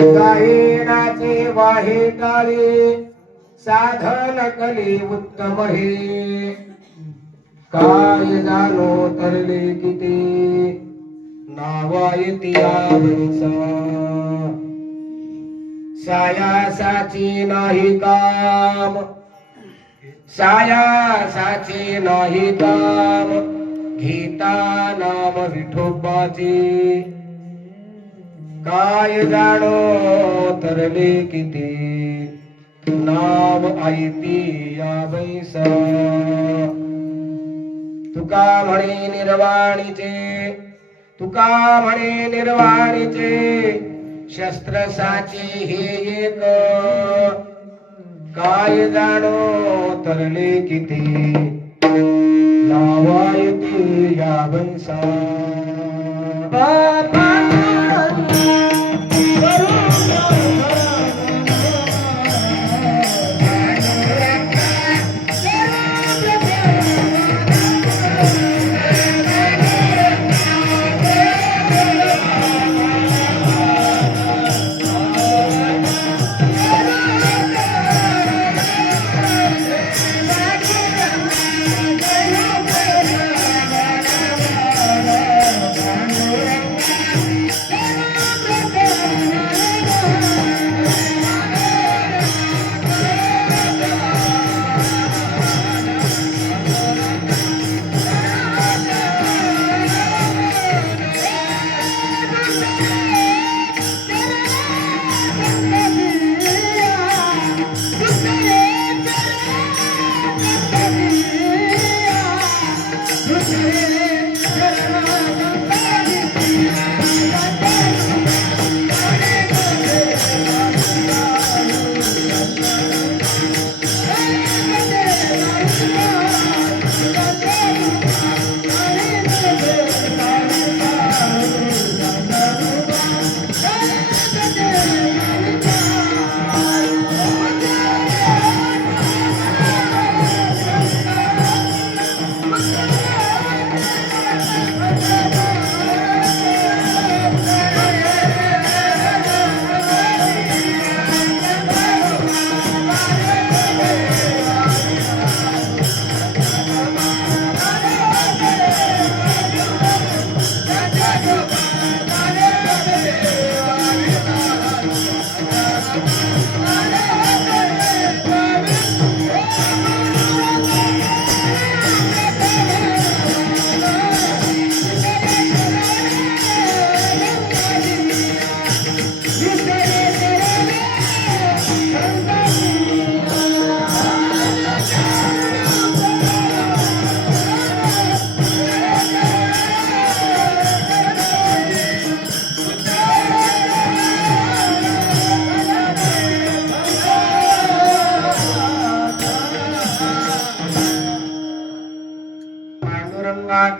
गायनाचे वाहे टाळे साधन कले उत्तम हे काय जाणो तरले किती नावायती आवडीचा सायासाची नाही काम सायासाची नाही काम गीता नाम विठोबाची काय जाणो तरले किती नाव आयती या बैसा तुका म्हणे निर्वाणीचे तुका म्हणे निर्वाणीचे शस्त्र साचे हे एक काय जाणो तरले किती लावायती या बनसा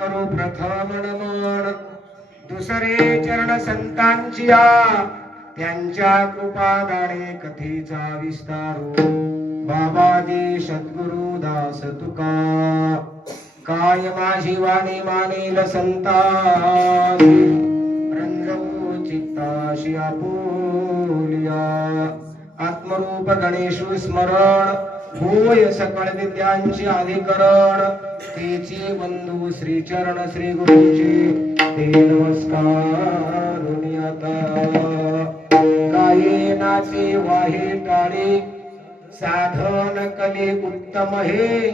करू प्रथम नमन दुसरे चरण संतांची त्यांच्या कृपादाने कथेचा विस्तारू बाबाजी सद्गुरु दास तुका काय माझी वाणी मानेल संतासी रंजवू चित्ताशी आपुलिया आत्मरूप गणेश स्मरण होय सकळ विद्यांची अधिकरण तेची बंधू श्री चरण श्री गुरुची ते नमस्कार गाये नाचे वाहे टाळे साधन कले उत्तम हे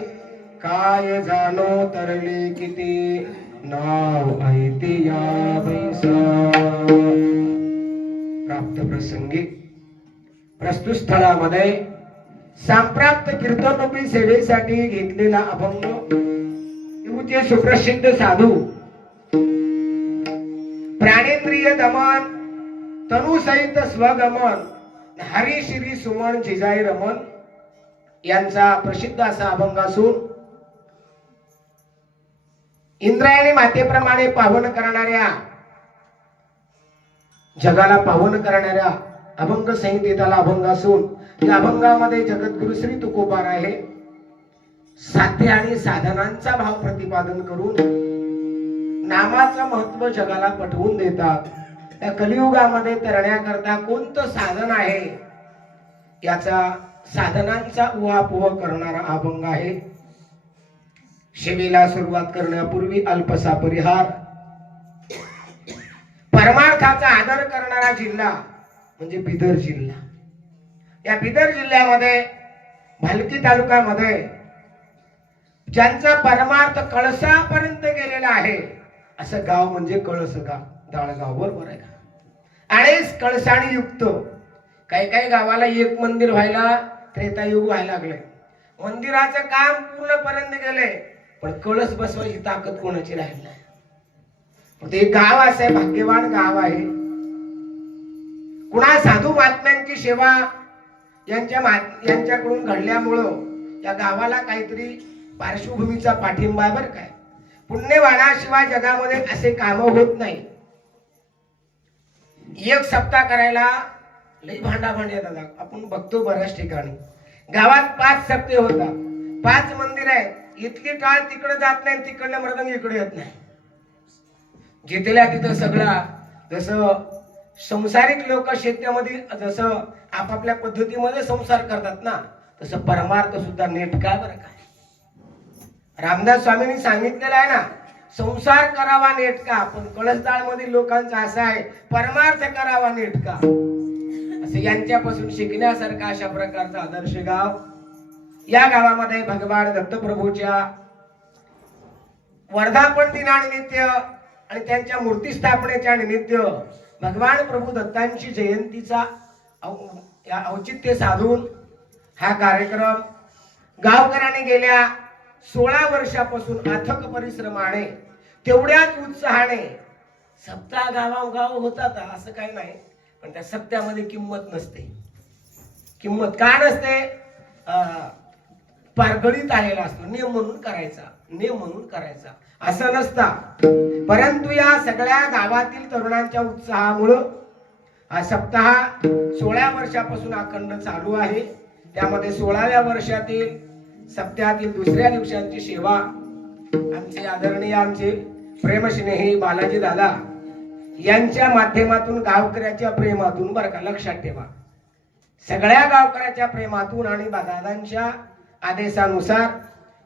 काय जाणो तरले किती नाव ऐते या बैसा प्राप्त प्रसंगी प्रस्तुत स्थळामध्ये सांप्राप्त कीर्तनरूपी सेवेसाठी घेतलेला अभंग युवचे सुप्रसिद्ध साधू प्राणेंद्रिय दमन तनु सहित स्वगमन हरी श्री सुमन जिजाई रमन यांचा प्रसिद्ध असा अभंग असून इंद्रायणी मातेप्रमाणे पावन करणाऱ्या जगाला पावन करणाऱ्या अभंग संहितेला अभंग असून या अभंगामध्ये जगद्गुरु श्री तुकोबार आहे साध्य आणि साधनांचा भाव प्रतिपादन करून नामाचं महत्व जगाला पटवून देतात. त्या कलियुगामध्ये तरण्याकरता कोणतं साधन आहे याचा साधनांचा उहापोह करणारा अभंग आहे. सेवेला सुरुवात करण्यापूर्वी अल्पसा परिहार. परमार्थाचा आदर करणारा जिल्हा म्हणजे बिदर जिल्हा. या बिदर जिल्ह्यामध्ये भालकी तालुक्यामध्ये ज्यांचा परमार्थ कळसापर्यंत गेलेला आहे असं गाव म्हणजे कळस गाव. दाळगाव बरोबर आहे का? आणि कळसाणी युक्त काही काही गावाला एक मंदिर व्हायला त्रेतायुग व्हायला लागले. मंदिराचं काम पूर्णपर्यंत गेले पण कळस बसवायची ताकद कोणाची राहिली नाही. ते गाव असं भाग्यवान गाव आहे. पुन्हा साधू महात्म्यांची सेवा यांच्याकडून घडल्यामुळं या गावाला काहीतरी पार्श्वभूमीचा पाठिंबा आहे बरं काय. पुण्यवानाशिवाय जगामध्ये असे काम होत नाही. एक सप्ताह करायला लई भांडाभांडी येतात. आपण बघतो बऱ्याच ठिकाणी गावात 5 सप्ते होतात, 5 मंदिर आहेत, इथली टाळ तिकडे जात नाही, तिकडलं मृदंग इकडे येत नाही. जिथल्या तिथं सगळा जसं संसारिक लोक शेतामध्ये जसं आपापल्या पद्धतीमध्ये संसार करतात ना, तसं परमार्थ सुद्धा नेटका बरं काय. रामदास स्वामींनी सांगितलेलं आहे ना, संसार करावा नेटका, पण कळसदाळ मधील लोकांचा असा आहे परमार्थ करावा नेटका. असं यांच्यापासून शिकण्यासारखा अशा प्रकारचा आदर्श गाव. या गावामध्ये भगवान दत्तप्रभूच्या वर्धापन दिनानिमित्त आणि त्यांच्या मूर्ती स्थापनेच्या निमित्त भगवान प्रभू दत्तांची जयंतीचा औचित्य साधून हा कार्यक्रम गावकऱ्यांनी गेल्या 16 वर्षापासून अथक परिश्रमाने तेवढ्याच उत्साहाने सप्ताह गाव होतात असं काही नाही, पण त्या सप्त्यामध्ये किंमत नसते. किंमत का नसते? पारगळीत आलेला असतो, नियम म्हणून करायचा असं नसता. परंतु या सगळ्या गावातील तरुणांच्या उत्साहामुळं हा सप्ताह 16 वर्षापासून अखंड चालू आहे. त्यामध्ये 16व्या वर्षातील सप्त्यातील दुसऱ्या दिवसांची सेवा आमचे आदरणीय आमचे प्रेमस्नेही बालाजी दादा यांच्या माध्यमातून गावकऱ्याच्या प्रेमातून बरं का, लक्षात ठेवा, सगळ्या गावकऱ्याच्या प्रेमातून आणि दादांच्या आदेशानुसार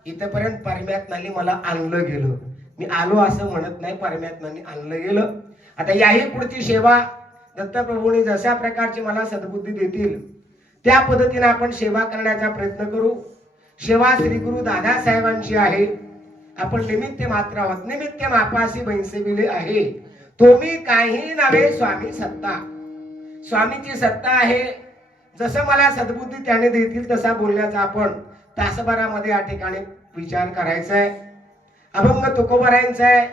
इथपर्यंत परमात्म्याने मला आणलं गेलं. मी आलो असं म्हणत नाही, परमात्म्याने आणलं गेलं. आता याही पुढची सेवा दत्तप्रभूंनी जशा प्रकारची मला सद्बुद्धी देतील त्या पद्धतीने आपण सेवा करण्याचा प्रयत्न करू. सेवा श्री गुरु दादासाहेबांची आहे. आपण निमित्त मात्र आहोत. निमित्त मापासी बैसविले आहे, तुम्ही काही नव्हे स्वामी सत्ता. स्वामीची सत्ता आहे. जसं मला सद्बुद्धी त्याने देतील तसा बोलण्याचा आपण तासभरामध्ये या ठिकाणी विचार करायचा आहे. अभंग तुकोबारायांचा आहे.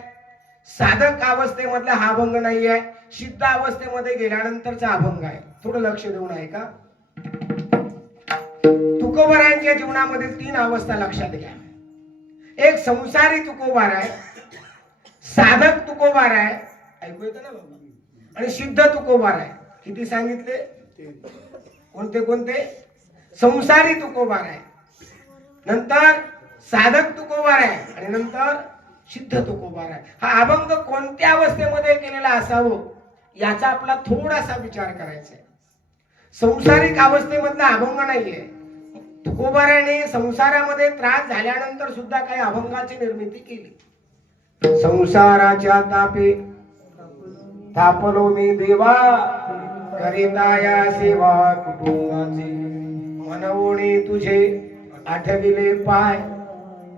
साधक अवस्थेमधला हा अभंग नाही आहे, सिद्ध अवस्थेमध्ये गेल्यानंतरचा अभंग आहे. थोडं लक्ष देऊन आहे का. तुकोबारायांच्या जीवनामधील 3 अवस्था लक्षात घ्या. एक संसारी तुकोबार आहे, साधक तुकोबार आहे, ऐकू येतं ना बाबा, आणि सिद्ध तुकोबार आहे. किती सांगितले? कोणते कोणते? संसारी तुकोबार आहे, नंतर साधक तुकोबार आहे आणि नंतर सिद्ध तुकोबार आहे. हा अभंग कोणत्या अवस्थेमध्ये केलेला असावं याचा आपला थोडासा विचार करायचा आहे. संसारिक अवस्थेमधला अभंग नाहीये. तुकोबाराने संसारामध्ये त्रास झाल्यानंतर सुद्धा काही अभंगाची निर्मिती केली. संसाराच्या तापे तापलो मी देवा, करिता या सेवा कुटुंबाची, मनवणे तुझे आठविले पाय.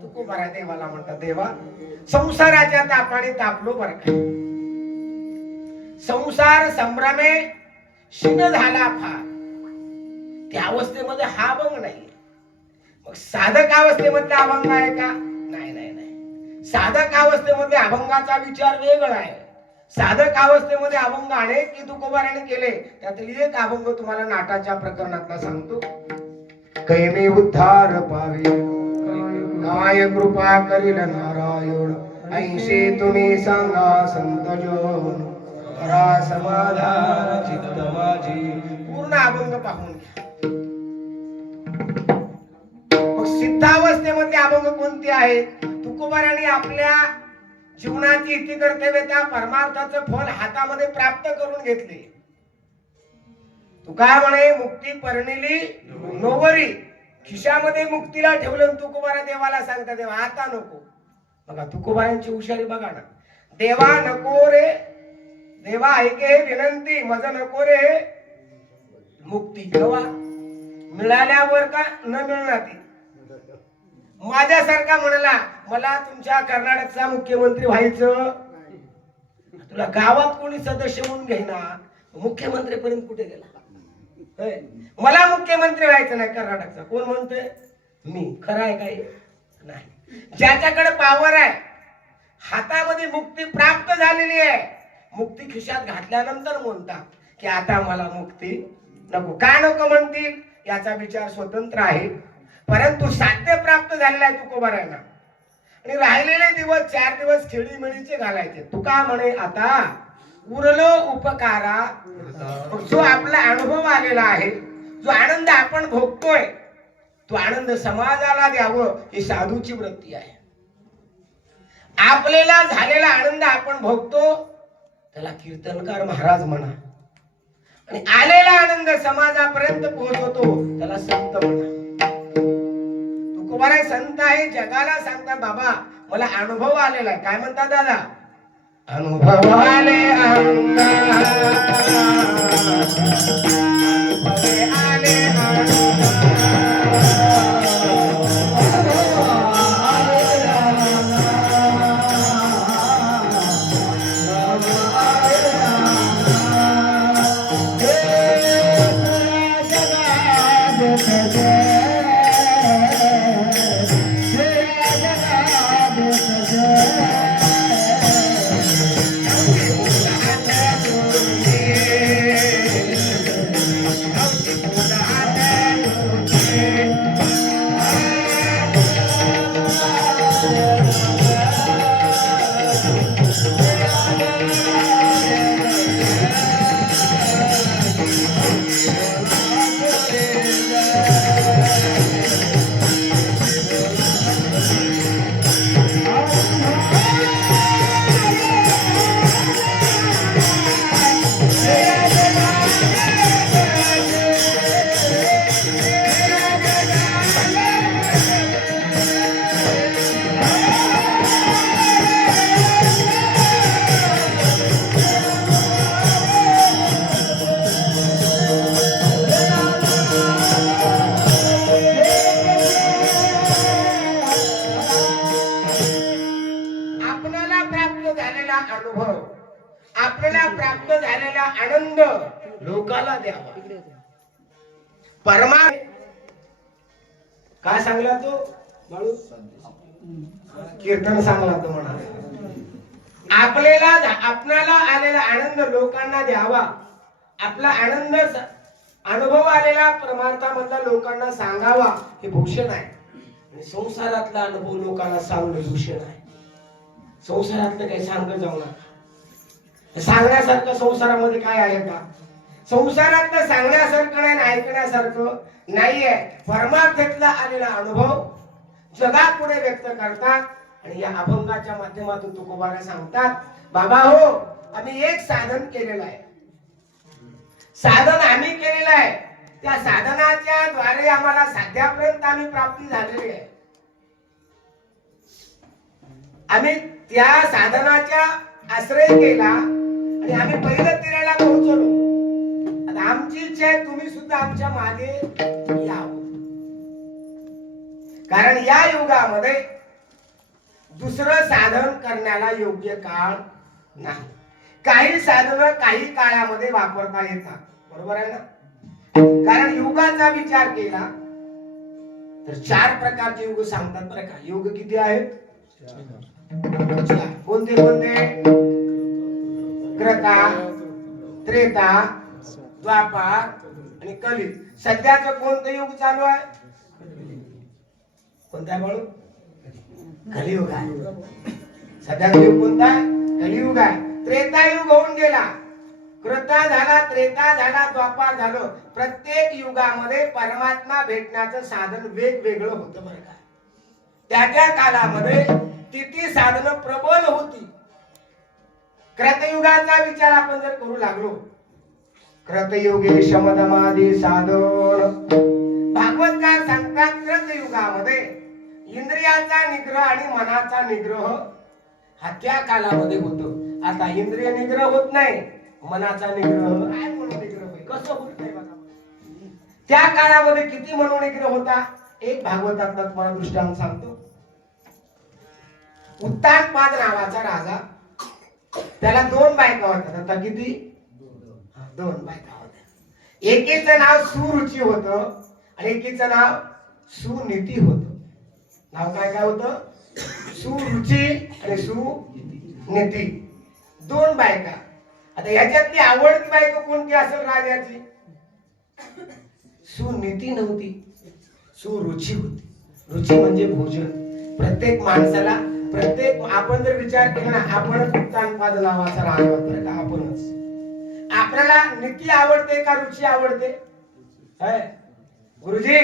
तुकोबारा देवाला म्हणतात, देवा संसाराच्या तापाने तापलो बरं का. संसार संभ्रमे शिन झाला फार. त्या अवस्थेमध्ये हा अभंग नाही. मग साधक अवस्थेमधला अभंग आहे का? नाही नाही नाही. साधक अवस्थेमध्ये अभंगाचा विचार वेगळा आहे. साधक अवस्थेमध्ये अभंग अनेक की तुकोबाराने केले. त्यातील एक अभंग तुम्हाला नाटाच्या प्रकरणातला सांगतो. कैमे उद्धार पावे काय कृपा करील नारायण, ऐसे तुम्ही सांगा संतजन, करा समाधान चित्त माझे. पूर्ण अभंग पाहून घ्या. सिद्धावस्थेमध्ये अभंग कोणते आहेत? तुकोबाराने आपल्या जीवनाची इति कर्तव्य त्या परमार्थाचं फल हातामध्ये प्राप्त करून घेतले. तुका म्हणे मुक्ती परनिली नोवरी, खिशामध्ये मुक्तीला ठेवलं. तुकोबारा देवाला सांगता, देवा आता नको. बघा तुकोबारांची हुशारी बघा ना. देवा नको रे, देवा ऐके हे विनंती, मज नको रे मुक्ती. केव्हा मिळाल्यावर का न मिळणार ती. माझ्यासारखा म्हणाला मला तुमच्या कर्नाटकचा मुख्यमंत्री व्हायचं, तुला गावात कोणी सदस्य म्हणून घेईना, मुख्यमंत्री पर्यंत कुठे गेला. मला मुख्यमंत्री व्हायचं नाही कर्नाटकचा. कोण म्हणतोय? मी. खरं आहे काही नाही. ज्याच्याकडे पावर आहे, हातामध्ये मुक्ती प्राप्त झालेली आहे, मुक्ती खिशात घातल्यानंतर म्हणतात की आता मला मुक्ती नको. का नको म्हणतील याचा विचार स्वतंत्र आहे, परंतु साध्य प्राप्त झालेला आहे तुकोबारायांना. आणि राहिलेले दिवस 4 दिवस खेळीमेळीचे घालायचे. तुका म्हणे आता उरलो उपकारा. जो आपला अनुभव आलेला आहे, जो आनंद आपण भोगतोय, तो आनंद समाजाला द्यावं ही साधूची वृत्ती आहे. आपल्याला झालेला आनंद आपण भोगतो त्याला कीर्तनकार महाराज म्हणा, आणि आलेला आनंद समाजापर्यंत पोहोचवतो त्याला संत म्हणा. तुकोबाराय संत आहे, जगाला सांगतात बाबा मला अनुभव आलेला आहे. काय म्हणतात दादा? अनुभव आले आनंद, आले आनंद लोकाला द्यावा. परमा काय सांगला तो बाळू? कीर्तन सांगला तो म्हणा. आपल्याला आलेला आनंद लोकांना द्यावा. आपला आनंद अनुभव आलेला परमार्थामधला लोकांना सांगावा हे भूषण आहे. आणि संसारातला अनुभव लोकांना सांगणं भूषण आहे. संसारातलं काही सांगत जाऊ नका. सांगण्यासारखं संसारामध्ये काय आहे का? संसारातलं सांगण्यासारखं नाही, ऐकण्यासारखं नाहीये. परमार्थातला आलेला अनुभव जगापुढे व्यक्त करतात. आणि या अभंगाच्या माध्यमातून तुकोबाराय सांगतात बाबा हो, आम्ही एक साधन केलेलं आहे. साधन आम्ही केलेलं आहे, त्या साधनाच्या द्वारे आम्हाला साध्यापर्यंत आम्ही प्राप्ती झालेली आहे. आम्ही त्या साधनाच्या आश्रय केला आणि आम्ही पहिलं तिराला पोहोचलो. आता आमची इच्छा आहे तुम्ही सुद्धा आमच्या मागे यावं. कारण या युगामध्ये दुसरं साधन करण्याला योग्य काळ नाही. काही साधन काही काळामध्ये वापरता येतात, बरोबर आहे ना? कारण युगाचा विचार केला तर 4 प्रकारचे युग सांगतात बरं का. युग किती आहेत? कोणते कोणते? कृता, त्रेता, द्वापार आणि कली. सध्याचं कोणतं युग चालू आहे? कोणता आहे बाळू? कलियुग आहे. सध्याचा युग कोणता आहे? कलियुग आहे. त्रेता युग होऊन गेला, कृता झाला, त्रेता झाला, द्वापार झालं. प्रत्येक युगामध्ये परमात्मा भेटण्याचं साधन वेगवेगळं होतं बरं का. त्या कालामध्ये ती साधनं प्रबल होती. कृतयुगाचा विचार आपण जर करू लागलो, कृतयुगे शमदमादी साधन. भागवतकार सांगतात कृतयुगामध्ये इंद्रियाचा निग्रह आणि मनाचा निग्रह हा त्या कालामध्ये होतो. आता इंद्रिय निग्रह होत नाही, मनाचा निग्रह काय मनोनिग्रह कसं होत नाही बघा. त्या काळामध्ये किती मनोनिग्रह होता? एक भागवतातला तुम्हाला दृष्टांत सांगतो. उत्तानपाद नावाचा राजा, त्याला 2 बायका होत्या. आता किती? 2 बायका होत्या. एकीचं नाव सुरुची होतं आणि एकीचं नाव सुनीती होतं. नाव काय काय होतं? सुरुची आणि सुनीती. 2 बायका. आता याच्यातली आवडती बायको कोणती असेल राजाची? सुनीती नव्हती, सुरुची होती. रुची म्हणजे भोजन. प्रत्येक माणसाला, प्रत्येक आपण जर विचार केला ना, आपणच उत्तानपाद नावाचा राजा होता का? आपणच. आपल्याला नीती आवडते का रुची आवडते? गुरुजी,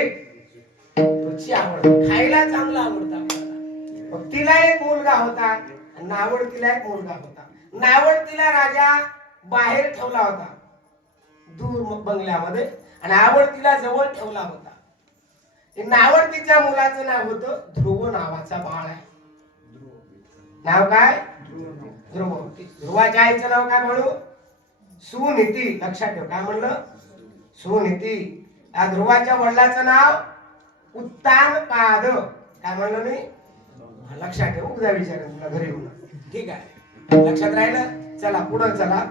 रुची आवडते, खायला चांगलं आवडतं आपल्याला. तिला एक मुलगा होता, नावडतीला एक मुलगा होता. नावडतीला राजा बाहेर ठेवला होता दूर बंगल्यामध्ये, आणि आवडतीला जवळ ठेवला होता. नावडतीच्या मुलाचं नाव होतं ध्रुव नावाचा बाळ आहे. नाव काय? ध्रुव. ध्रुवाच्या आईचं नाव काय म्हणू? सुनीती. लक्षात ठेव, काय म्हणलं? सुनीती. या ध्रुवाच्या वडिलाचं नाव उत्तानपाद. काय म्हणलं मी? लक्षात ठेव, उद्या विचारेन तुला घरी येऊन. ठीक आहे, लक्षात राहिलं? चला पुढे चला.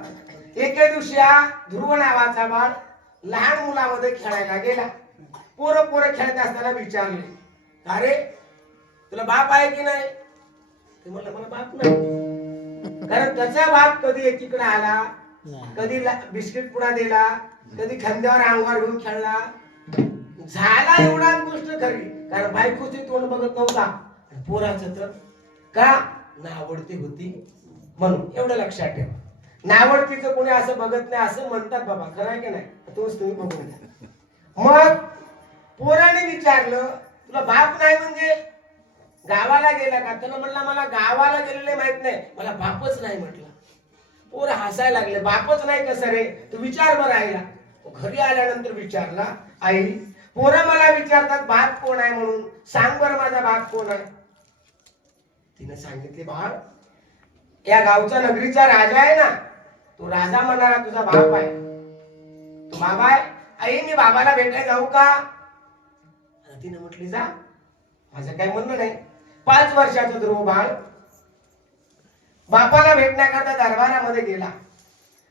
एके दिवशी ध्रुव नावाचा बाळ लहान मुलामध्ये खेळायला गेला. पोरं खेळत असताना विचारले, अरे तुला बाप आहे की नाही? ते म्हणलं, मला बाप नाही. कारण त्याचा बाप कधी एकीकडे आला, कधी बिस्किट पुडा दिला, कधी खांद्यावर अंगावर घेऊन खेळला. झाला एवढाच गोष्ट खरी, कारण बायकोचे तोंड बघत नव्हता, पोराचं तर का नावडती होती म्हणून. एवढं लक्षात ठेवा. नावडतीचं कोणी असं बघत नाही असं म्हणतात बाबा, खरं आहे की नाही? तोच तुम्ही बघून घ्या. मग पोराने विचारलं, तुला बाप नाही म्हणजे गावाला गेला का? त्यानं म्हणला, मला गावाला गेलेले माहित नाही, मला बापच नाही म्हटलं. पोरं हसायला लागले, बापच नाही कसं रे? तू विचार बरं आईला. घरी आल्यानंतर विचारला, आई पोरं मला विचारतात बाप कोण आहे म्हणून, सांग बरं माझा बाप कोण आहे? तिने सांगितले, बाळ या गावचा नगरीचा राजा आहे ना, तो राजा म्हणाला तुझा बाप आहे. तो बाबा आहे? आई मी बाबाला भेटायला जाऊ का? तिने म्हटली, जा, माझं काही म्हणणं नाही. 5 वर्षाचं ध्रुव बाळ बापाला भेटण्याकरता दरबारामध्ये गेला.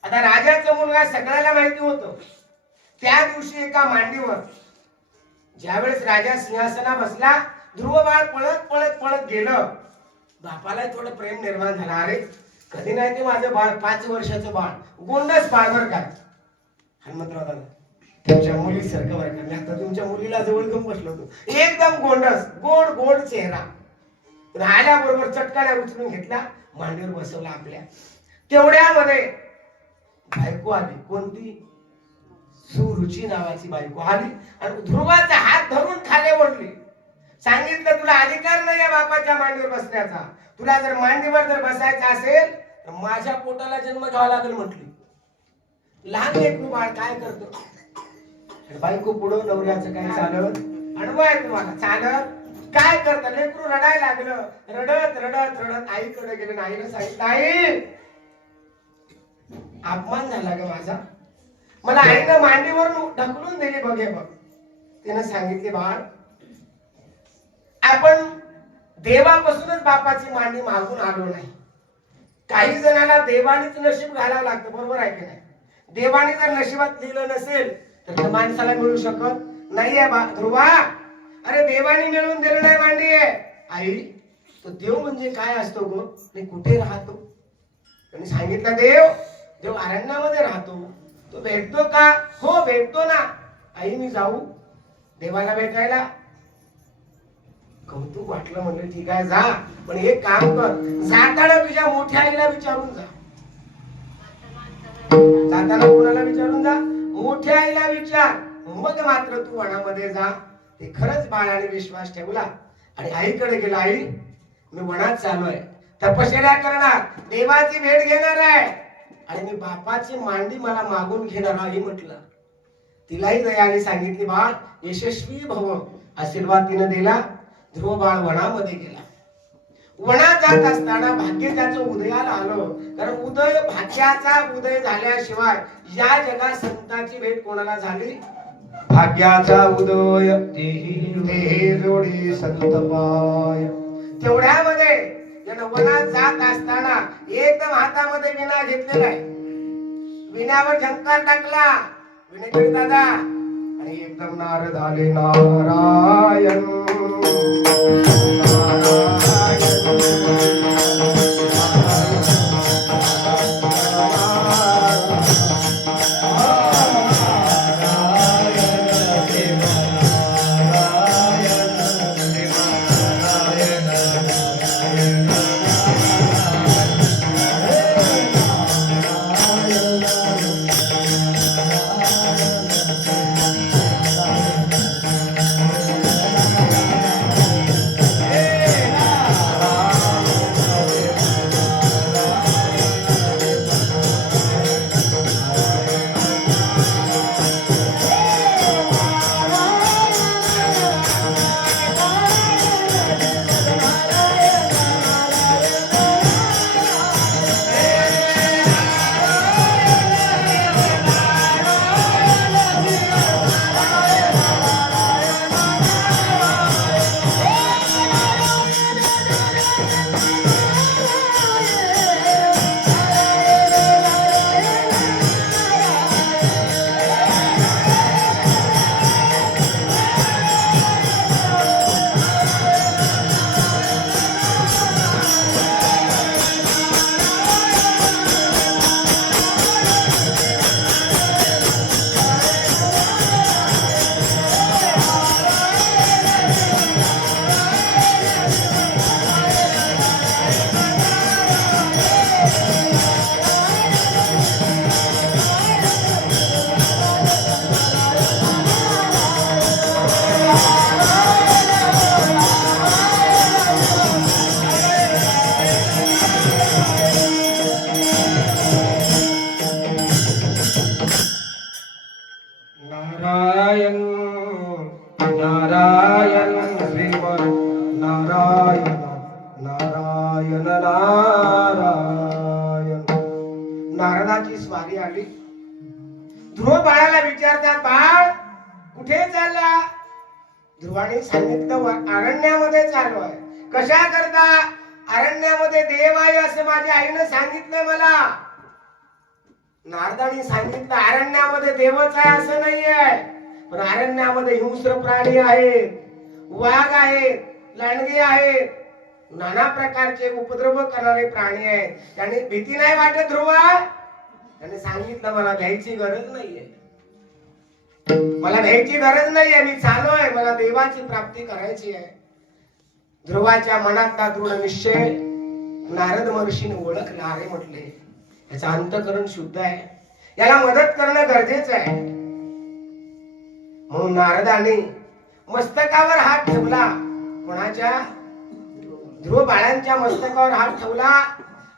आता राजाचा मुलगा सगळ्याला माहिती होतं. त्या दिवशी एका मांडीवर ज्यावेळेस राजा सिंहासना बसला, ध्रुव बाळ पळत पळत पळत गेलं. बापाला थोडं प्रेम निर्माण झाला. अरे कधी नाही ते माझं बाळ, 5 वर्षाचं बाळ, गोंडस बाळ बरं काय. हनुमंतराव दादा तुमच्या मुलीसारखं बरं का. मी आता तुमच्या मुलीला जवळ घेऊन बसलो होतो. एकदम गोंडस, गोड गोड चेहरा. आल्याबरोबर चटकाने उचलून घेतला, मांडीवर बसवला आपल्या. तेवढ्यामध्ये बायको आली. कोणती? सुरुची नावाची बायको आली आणि ध्रुवाचा हात धरून खाली ओढली. सांगितलं, तुला अधिकार नाही आहे बापाच्या मांडीवर बसण्याचा. तुला जर मांडीवर जर बसायचं असेल तर माझ्या पोटाला जन्म घ्यावा लागेल म्हटली. लहान लेकरू बाळ काय करतो? बायको पुढं नवऱ्याचं काय चालत अनुभव आहे तुम्हाला? चालत काय करत? लेकरू रडायला लागलं. रडत रडत रडत आईकडे गेलं. आईने सांगितलं, आई अपमान झाला ग माझा, मला आईनं मांडीवरून ढकलून दिली बघ हे बघ. तिने सांगितले, बाळ आपण देवापासूनच बापाची मांडी मागून आलो नाही. काही जणांना देवानीच नशीब घालावं लागतं, बरोबर आहे की नाही? देवाने जर नशिबात लिहिलं नसेल तर त्या माणसाला मिळू शकत नाहीये. ध्रुवा, अरे देवाने मिळून दिलं नाही मांडी आहे. आई तो देव म्हणजे काय असतो गो? मी कुठे राहतो? त्यांनी सांगितलं, देव अरण्यामध्ये राहतो. तो भेटतो का? हो भेटतो ना. आई मी जाऊ देवाला भेटायला? कौतुक वाटलं, म्हणलं ठीक आहे जा, पण एक काम कर, जाताना तुझ्या मोठ्या आईला विचारून जा. जाताना कोणाला विचारून जा? मोठ्या आईला विचार, मग मात्र तू वनामध्ये जा. ते खरंच बाळाने विश्वास ठेवला आणि आईकडे गेला. आई मी वनात चाललोय, तपश्चर्या करणार, देवाची भेट घेणार आहे आणि मी बापाची मांडी मला मागून घेणार आई म्हटलं. तिलाही दयाने सांगितली, बाळ यशस्वी भव, आशीर्वाद तिने दिला. ध्रुव बाळ वनामध्ये गेला. वनात जात असताना भाग्य त्याचं उदयाला आलं. कारण उदय, भाग्याचा उदय झाल्याशिवाय या जगात संतांची भेट कोणाला झाली? भाग्याचा उदय ते जोडी संत पाय. तेवढ्यामध्ये त्यानं वनात जात असताना एकदम हातामध्ये विणा घेतलेला आहे. विण्यावर झंकार टाकला, विणेकरी दादा, आणि एकदम नारद आले. नारायण नारायण नारायण नारायण श्रीमन नारायण नारायण नारायण. नारदाची स्वारी आली. ध्रुव बाळाला विचारतात, बाळ कुठे चालला? ध्रुवाने सांगितलं, अरण्यामध्ये चालू आहे. कशा करता? अरण्यामध्ये देव आहे असं माझ्या आईनं सांगितलंय मला. नारदाने सांगितलं अरण्यामध्ये देवच आहे असं नाहीये, पण अरण्यामध्ये हिंस्र प्राणी आहेत, वाघ आहेत, लांडगे आहेत, नाना प्रकारचे उपद्रव करणारे प्राणी आहेत. त्यांनी भीती नाही वाटत ध्रुवा? त्यांनी सांगितलं मला भ्यायची गरज नाहीये, मला भ्यायची गरज नाहीये, मी चाललोय, मला देवाची प्राप्ती करायची आहे. ध्रुवाच्या मनातला दृढ निश्चय नारद महर्षीने ओळखला. अरे म्हटले याचं अंतःकरण शुद्ध आहे, याला मदत करणं गरजेचं आहे. म्हणून नारदाने मस्तकावर हात ठेवला. कोणाच्या? ध्रुव बाळांच्या मस्तकावर हात ठेवला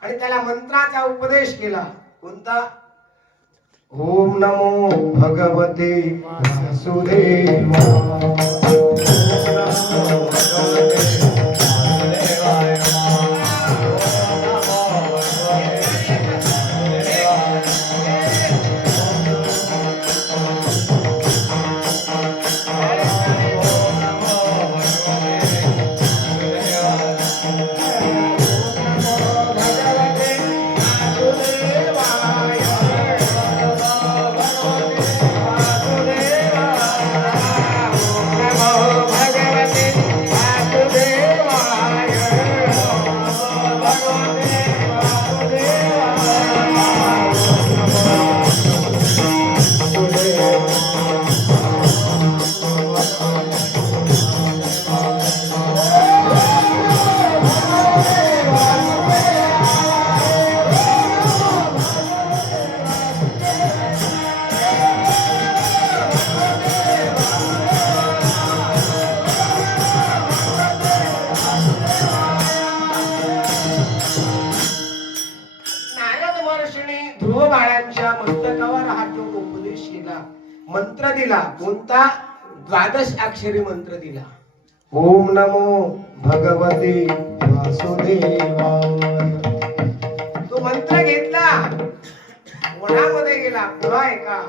आणि त्याला मंत्राचा उपदेश केला. कोणता? ओम नमो भगवते वासुदेवाय. ध्रुव बाळांच्या मस्तकावर हात ठेवून उपदेश केला, मंत्र दिला. कोणता? द्वादश अक्षरी मंत्र दिला. ओम नमो भगवते वासुदेवाय. तो मंत्र घेतला, वनामध्ये गेला, पुन्हा एका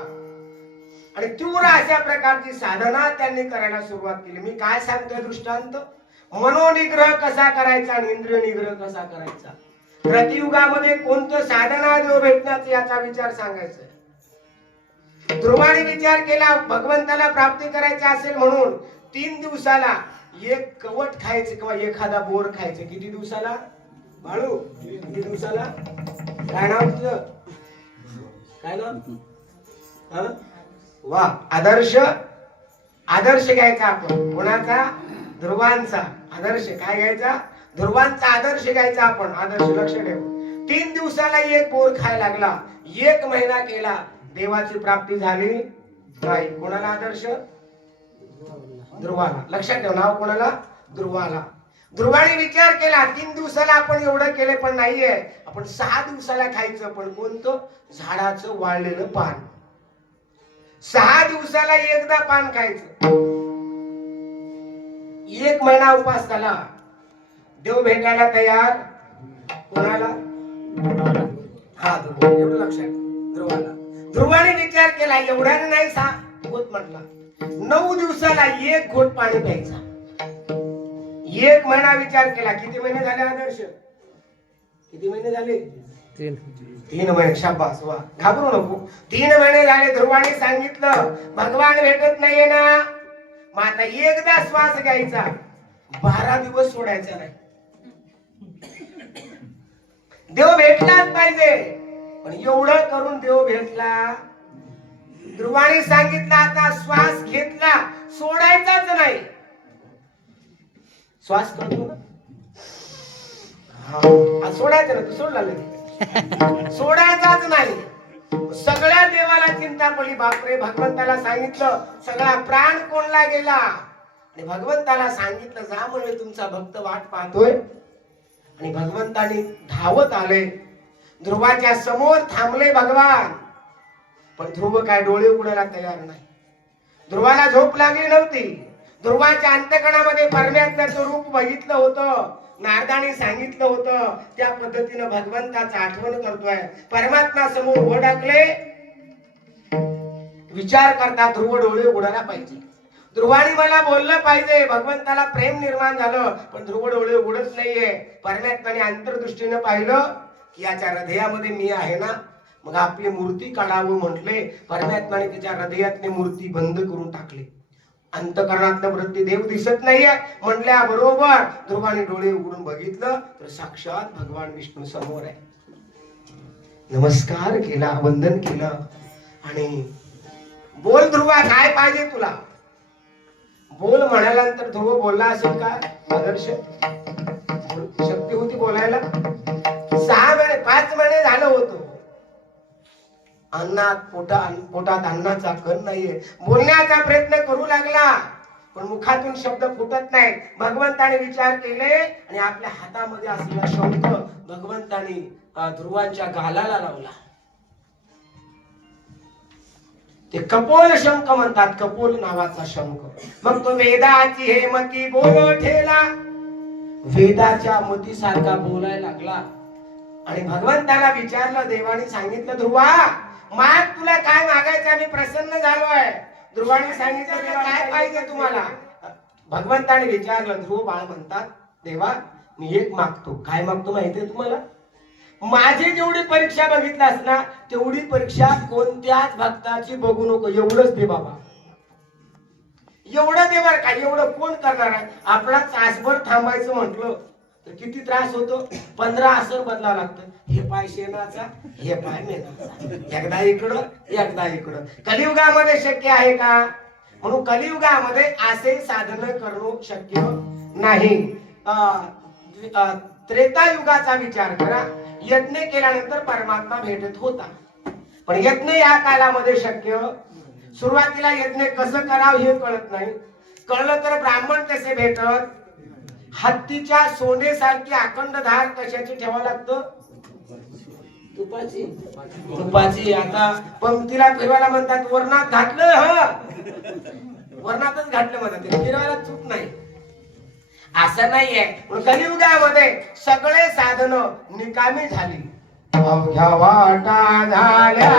आणि तीव्र अशा प्रकारची साधना त्यांनी करायला सुरुवात केली. मी काय सांगतोय दृष्टांत? मनोनिग्रह कसा करायचा आणि इंद्रिय निग्रह कसा करायचा. प्रतियुगामध्ये कोणतं साधना देव भेटण्याचा याचा विचार सांगायचा. ध्रुवाने विचार केला भगवंताला प्राप्ती करायची असेल म्हणून 3 दिवसाला एक कवट खायचे किंवा एखादा बोर खायचे. किती दिवसाला बाळू? किती दिवसाला? काय नाव तुझं? काय नाव? वा, आदर्श. आदर्श घ्यायचा आपण. कोणाचा? ध्रुवांचा आदर्श. काय घ्यायचा? ध्रुवांचा आदर्श घ्यायचा आपण. आदर्श लक्ष ठेव. 3 दिवसाला एक बोर खायला लागला. 1 महिना केला, देवाची प्राप्ती झाली नाही. कोणाला आदर्श? ध्रुवाला. लक्षात ठेव, नाव कोणाला? ध्रुवाला. ध्रुवाने विचार केला 3 दिवसाला आपण एवढं केले पण नाहीये, आपण 6 दिवसाला खायचं. पण कोणतं? झाडाचं वाळलेलं पान. 6 दिवसाला एकदा पान खायचं. 1 महिना उपास झाला, देव भेटायला तयार. कोणाला? हा, ध्रुव. एवढं लक्षात. ध्रुवाला. ध्रुवाने विचार केला एवढ्याने नाही होत म्हटला. 9 दिवसाला 1 घोट पाणी प्यायचा. 1 महिना विचार केला. किती महिने झाले आदर्श? किती महिने झाले? 3 महिने. शाबास, वा. घाबरू नको. 3 महिने झाले. ध्रुवाने सांगितलं भगवान भेटत नाहीये ना, मग आता एकदा श्वास घ्यायचा, 12 दिवस सोडायचा नाही. देव भेटलाच पाहिजे. पण एवढं करून देव भेटला. ध्रुवाने सांगितलं आता श्वास घेतला, सोडायचाच नाही. श्वास करतो ना, सोडायचं ना, तू सोडला लगेच. सोडायचाच नाही. सगळ्या देवाला चिंता पडली. बापरे, भगवंताला सांगितलं सगळा प्राण कोणला गेला. आणि भगवंताला सांगितलं जा म्हणजे तुमचा भक्त वाट पाहतोय. आणि भगवंताने धावत आले, ध्रुवाच्या समोर थांबले भगवान. पण ध्रुव काय डोळे उघडायला तयार नाही. ध्रुवाला झोप लागली नव्हती. ध्रुवाच्या अंतःकरणामध्ये परमात्म्याचं रूप बघितलं होतं. नारदाने सांगितलं होतं त्या पद्धतीनं भगवंताचं आठवण करतोय. परमात्मा समोर उभं टाकले, विचार करता ध्रुव डोळे उघडायला पाहिजे. ध्रुवानी मला बोललं पाहिजे, भगवंताला प्रेम निर्माण झालं, पण ध्रुव डोळे उघडत नाहीये. परमात्म्याने अंतर्दृष्टीनं पाहिलं की याच्या हृदयामध्ये मी आहे ना, मग आपली मूर्ती काढावं म्हटले. परमात्म्याने त्याच्या हृदयातली मूर्ती बंद करून टाकली. अंतःकरणातलं वृत्ती देव दिसत नाहीये म्हटल्या बरोबर ध्रुवाने डोळे उघडून बघितलं तर साक्षात भगवान विष्णू समोर आहे. नमस्कार केला, वंदन केलं आणि बोल ध्रुवा काय पाहिजे तुला, बोल म्हणाल्यानंतर ध्रुव बोलला असेल का? आदर्श शक्ती होती बोलायला. 6 महिने 5 महिने झालं होतं, पोटात अन्नाचा कण नाहीये. बोलण्याचा प्रयत्न करू लागला पण मुखातून शब्द फुटत नाही. भगवंताने विचार केले आणि आपल्या हातामध्ये असलेला शंख भगवंताने ध्रुवांच्या गालाला लावला. ते कपोल शंख म्हणतात, कपोल नावाचा शंख. मग तो वेदाची हेमती बोल ठेला, वेदाच्या मतीसारखा बोलायला लागला. आणि भगवंताला विचारलं, देवाने सांगितलं ध्रुवा माग तुला काय मागायचं, मी प्रसन्न झालोय. ध्रुवाने सांगितलं देवा काय पाहिजे तुम्हाला. भगवंताने विचारलं, ध्रुव बाळ म्हणतात देवा मी एक मागतो. काय मागतो माहितीये तुम्हाला? माझी जेवढी परीक्षा बघितलास ना तेवढी परीक्षा कोणत्याच भक्ताची बघू नको, एवढंच दे बाबा. एवढं दे बरं का. एवढं कोण करणार आहे? आपला तासभर थांबायचं म्हटलं तर किती त्रास होतो. 15 आसन बदलावं लागतं. हे पाय शेणाचा, हे पाय मेणाचा, एकदा इकडं एकदा इकडं. कलियुगामध्ये शक्य आहे का? म्हणून कलियुगामध्ये असे साधन करणं शक्य नाही. त्रेतायुगाचा विचार करा. यज्ञ केल्यानंतर परमात्मा भेटत होता, पण यज्ञ या कालामध्ये शक्य. सुरुवातीला यज्ञ कसं करावं हे कळत नाही. कळलं तर ब्राह्मण कसे भेटत? हत्तीच्या सोनेसारखी अखंड धार कशाची ठेवावं लागतं? तुपाची. तुपाची. आता पंक्तीला फिरवायला म्हणतात वरणात घातलं, वरणातच घातलं म्हणतात, फिरवायला चूक नाही. असं नाहीये. कलियुगामध्ये सगळे साधन निकामी झाली. अवघ्या वाटा झाल्या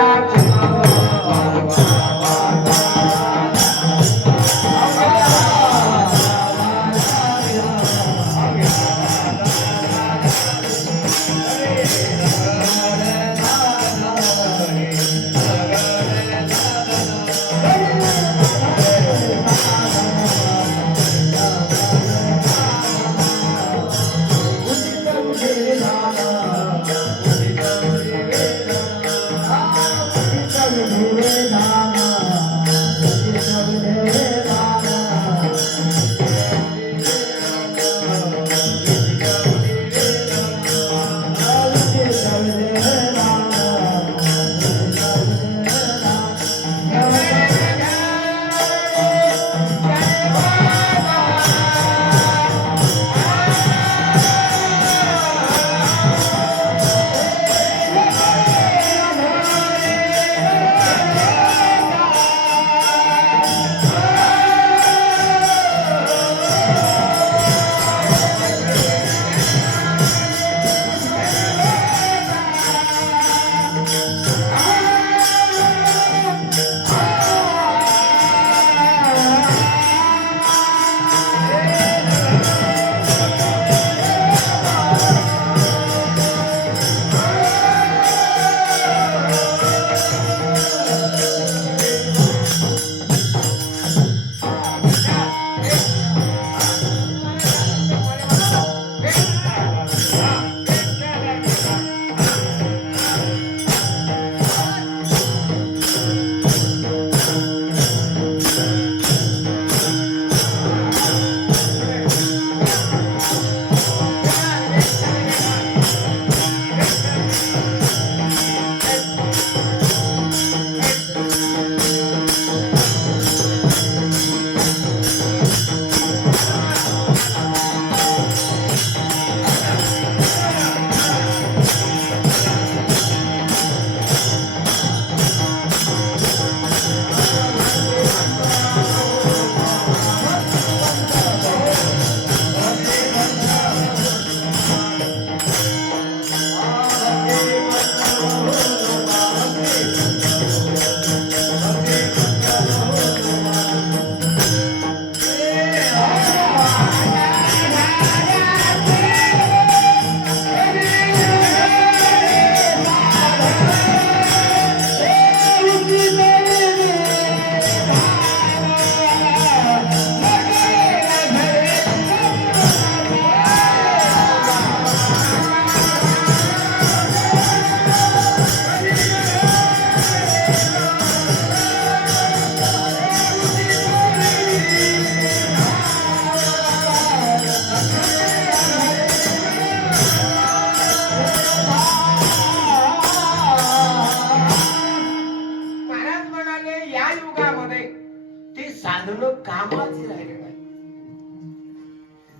साधन कामाची राहिले नाही.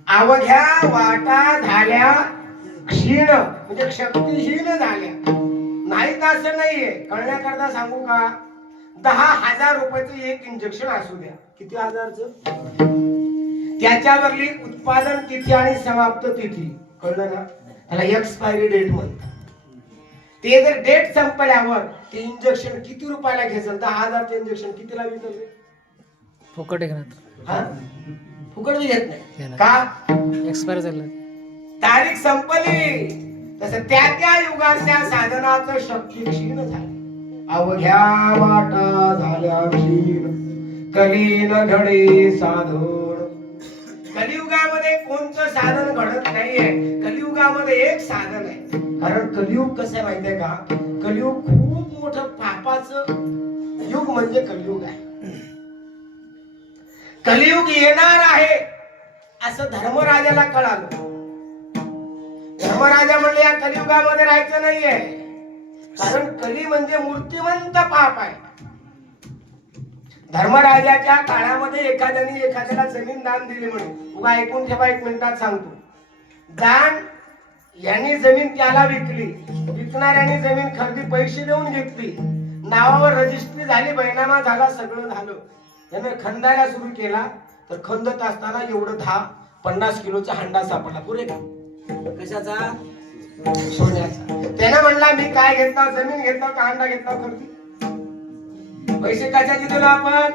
अवघ्या वाटा झाल्या क्षीण, म्हणजे शक्तिहीन झाल्या नाहीत असं नाहीये. कळण्याकरता सांगू का, 10,000 रुपयाचं एक इंजेक्शन असू द्या, किती हजारचं, त्याच्यावरली उत्पादन तिथी आणि समाप्त तिथी, कळलं ना, त्याला एक्सपायरी डेट म्हणतात. ते जर डेट संपल्यावर ते इंजेक्शन किती रुपयाला घ्यायचं, 10,000चं इंजेक्शन कितीला विकल? फुकट आहे हा, फुकट मी घेत नाही का, एक्सपायर झालं, तारीख संपली. तसं त्या त्या युगात त्या साधनाचं शक्ती क्षीण झाली. अवघ्या वाटा झाल्या क्षीण, कलीन घडे साधन. कलियुगामध्ये कोणतं साधन घडत नाहीये, कलियुगामध्ये एक साधन आहे. कारण कलियुग कसं आहे माहितीये का, कलियुग खूप मोठं पापाचं युग म्हणजे कलियुग आहे. कलियुग येणार आहे असं धर्मराजाला कळालं. धर्मराजा म्हणले या कलियुगामध्ये राहायचं नाहीये, कारण कली म्हणजे मूर्तिमंत पाप आहे. धर्मराजाच्या काळामध्ये एखाद्याने एखाद्याला जमीन दान दिली म्हणून, उगा ऐकून ठेवा, 1 मिनिटात सांगतो. दान, यांनी जमीन त्याला विकली, विकणाऱ्याने जमीन खरेदी पैसे देऊन घेतली, नावावर रजिस्ट्री झाली, बैनामा झाला, सगळं झालं. याने खंदायला सुरू केला, तर खंदत असताना एवढं 10-50 किलोचा हंडा सापडला. पुरे कशाचा, सोन्याचा. त्यानं म्हणला मी काय घेतला, जमीन घेतला का हंडा घेतला, खरेदी पैसे कशाचे दिलो आपण,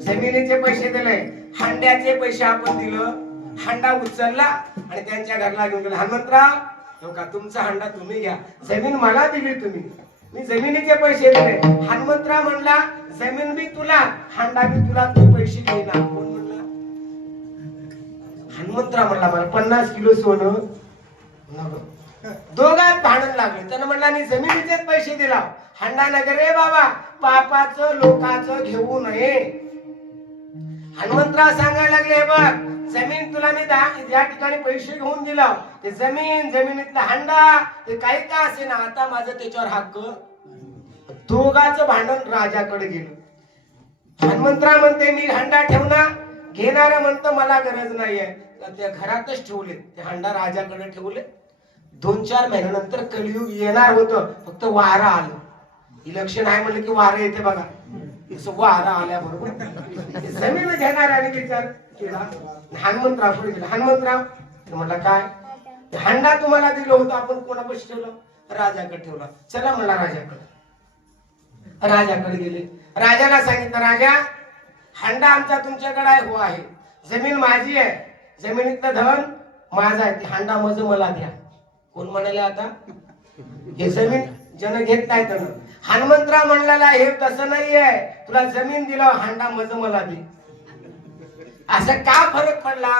जमिनीचे पैसे दिले, हंड्याचे पैसे आपण दिलं. हंडा उचलला आणि त्यांच्या घरला घेऊन गेला. हनुमंतराव का तुमचा हंडा तुम्ही घ्या, जमीन मला दिली तुम्ही, मी जमिनीचे पैसे दिले. हनुमंतराव म्हणला जमीन बी तुला, हंडा बी तुला, तू पैसे घेणार. कोण म्हणला, हनुमंतराव म्हणला मला 50 किलो सोनं नको. दोघात भांडण लागले. त्यानं म्हणला मी जमिनीचेच पैसे दिला, हंडा नगर रे बाबा, पापाचं लोकांचं घेऊ नये. हनुमंतराव सांगायला लागले, बघ जमीन तुला मी या ठिकाणी पैसे घेऊन दिला, ते जमिनीतला हंडा ते काही का असे ना, आता माझं त्याच्यावर हक्क. दोघांचं भांडण राजाकडे गेलं. हनुमंतराव म्हणते मी हंडा ठेवणार, घेणार म्हणतं मला गरज नाहीये, त्या घरातच ठेवले. ते हंडा राजाकडे ठेवले. 2-4 महिन्यानंतर कलियुग येणार होतं, फक्त वारा आलं. इलेक्शन आहे म्हणलं की वारं येते बघा, वारा आल्याबरोबर जमीन घेणाऱ्याने विचार केला, हनुमंतरावकडे गेला. हनुमंतराव म्हणला काय, हंडा तुम्हाला दिलं होतं, आपण कोणापाशी ठेवलं, राजाकडे ठेवला. चला म्हणला राजाकडे. राजाकडे गेले. राजाला सांगितलं, राजा हंडा आमचा तुमच्याकडे आहे, हो आहे, जमीन माझी आहे, जमिनीतलं धन माझं आहे, ते हंडा मज मला द्या. कोण म्हणाले आता, हे जमीन जन घेत नाही. तर हनुमंतराव म्हणला हे तसं नाहीये, तुला जमीन दिलं, हंडा मज मला दे. असं का फरक पडला,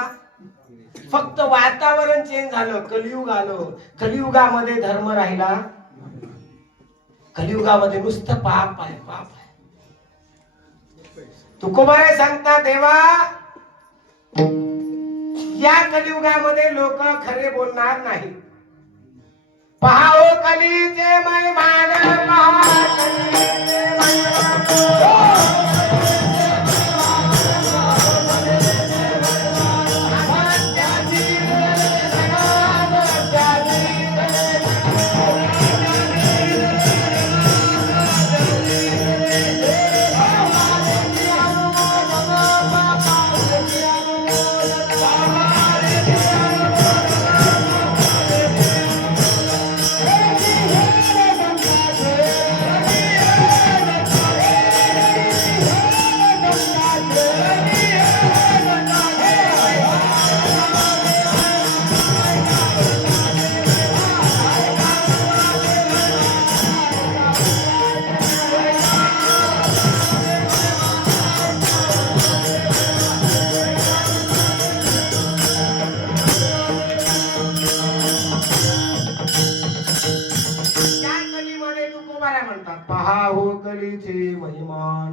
फक्त वातावरण चेंज झालं, कलियुग आलं. कलियुगामध्ये धर्म राहिला, कलियुगामध्ये नुसतं पाप आहे, पाप आहे. तुकोबारे सांगता देवा, या कलियुगामध्ये लोक खरे बोलणार नाही. पहाओ कलीचे मैमान, पहा कलीचे मैमान. महिमान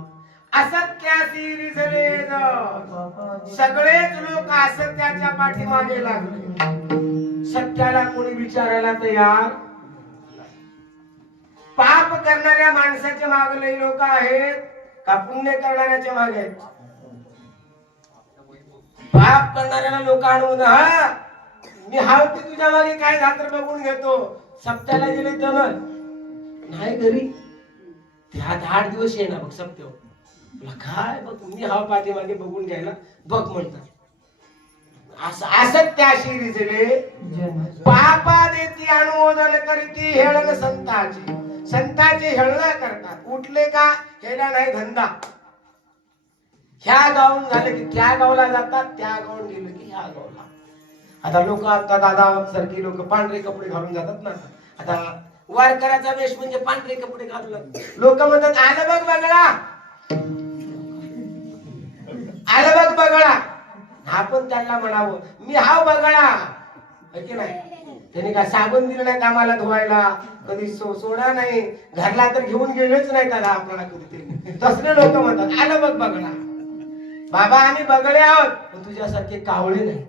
असत्याची रिझले. सगळेच लोक असत्याच्या पाठीमागे लागले, सत्याला कोणी विचारायला तयार. पाप करणाऱ्या माणसाच्या मागे लई लोक आहेत का पुण्य करणाऱ्याच्या मागे आहेत? पाप करणाऱ्याला लोक आणून हा मी हाव की तुझ्या मागे काय झालं बघून घेतो. सप्त्याला गेले तर नाही घरी त्या 8 दिवस येणार बघ सप्त्यावर. तुला काय बघ मी हाव पाठीमागे बघून घ्यायला बघ म्हणतात. असं असत त्याशी रिजले पापा देती अनुमोदन करीती हेळण संताची. संताचे हेळणा करतात. उठले का हेला नाही धंदा. ह्या गावून झालं की त्या गावला जातात, त्या गावून गेलं की ह्या गावला. आता लोक आता दादा सारखी लोक पांढरे कपडे घालून जातात ना. आता वारकऱ्याचा वेश म्हणजे पांढरे कपडे घालून लोक म्हणतात आलं बघ बगळा, आलं बघ बगळा. आपण त्यांना म्हणावं मी हाव बगळा की नाही. त्याने काय साबण दिलं नाही कामाला धुवायला, कधी सोडा नाही घरला तर घेऊन गेलेच नाही त्याला आपल्याला कधी. तसले लोक म्हणतात आलं बघ बगळा. बाबा आम्ही बगळे आहोत पण तुझ्यासारखे कावळे नाही.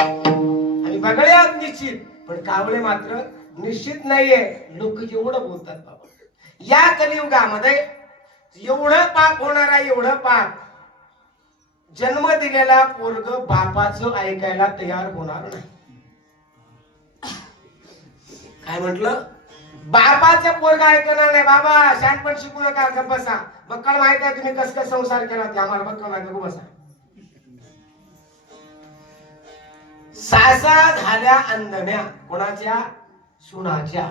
आम्ही बगळे आहोत निश्चित पण कावळे मात्र निश्चित नाहीये. लोक एवढं बोलतात बाबा. या कलियुगामध्ये एवढं पाप होणार आहे, एवढं पाप. जन्म दिलेला पोरग बापाचं ऐकायला तयार होणार नाही. काय म्हटलं? बापाचं पोरग ऐकणार नाही. बाबा शहाणपण शिकू नका, गप्प बसा. बक्कळ माहित आहे तुम्ही कस काय संसार केला ते आम्हाला बक्कळ माहिती, गप्प बसा. सासा झाल्या अंधण्या कोणाच्या? सुनाच्या.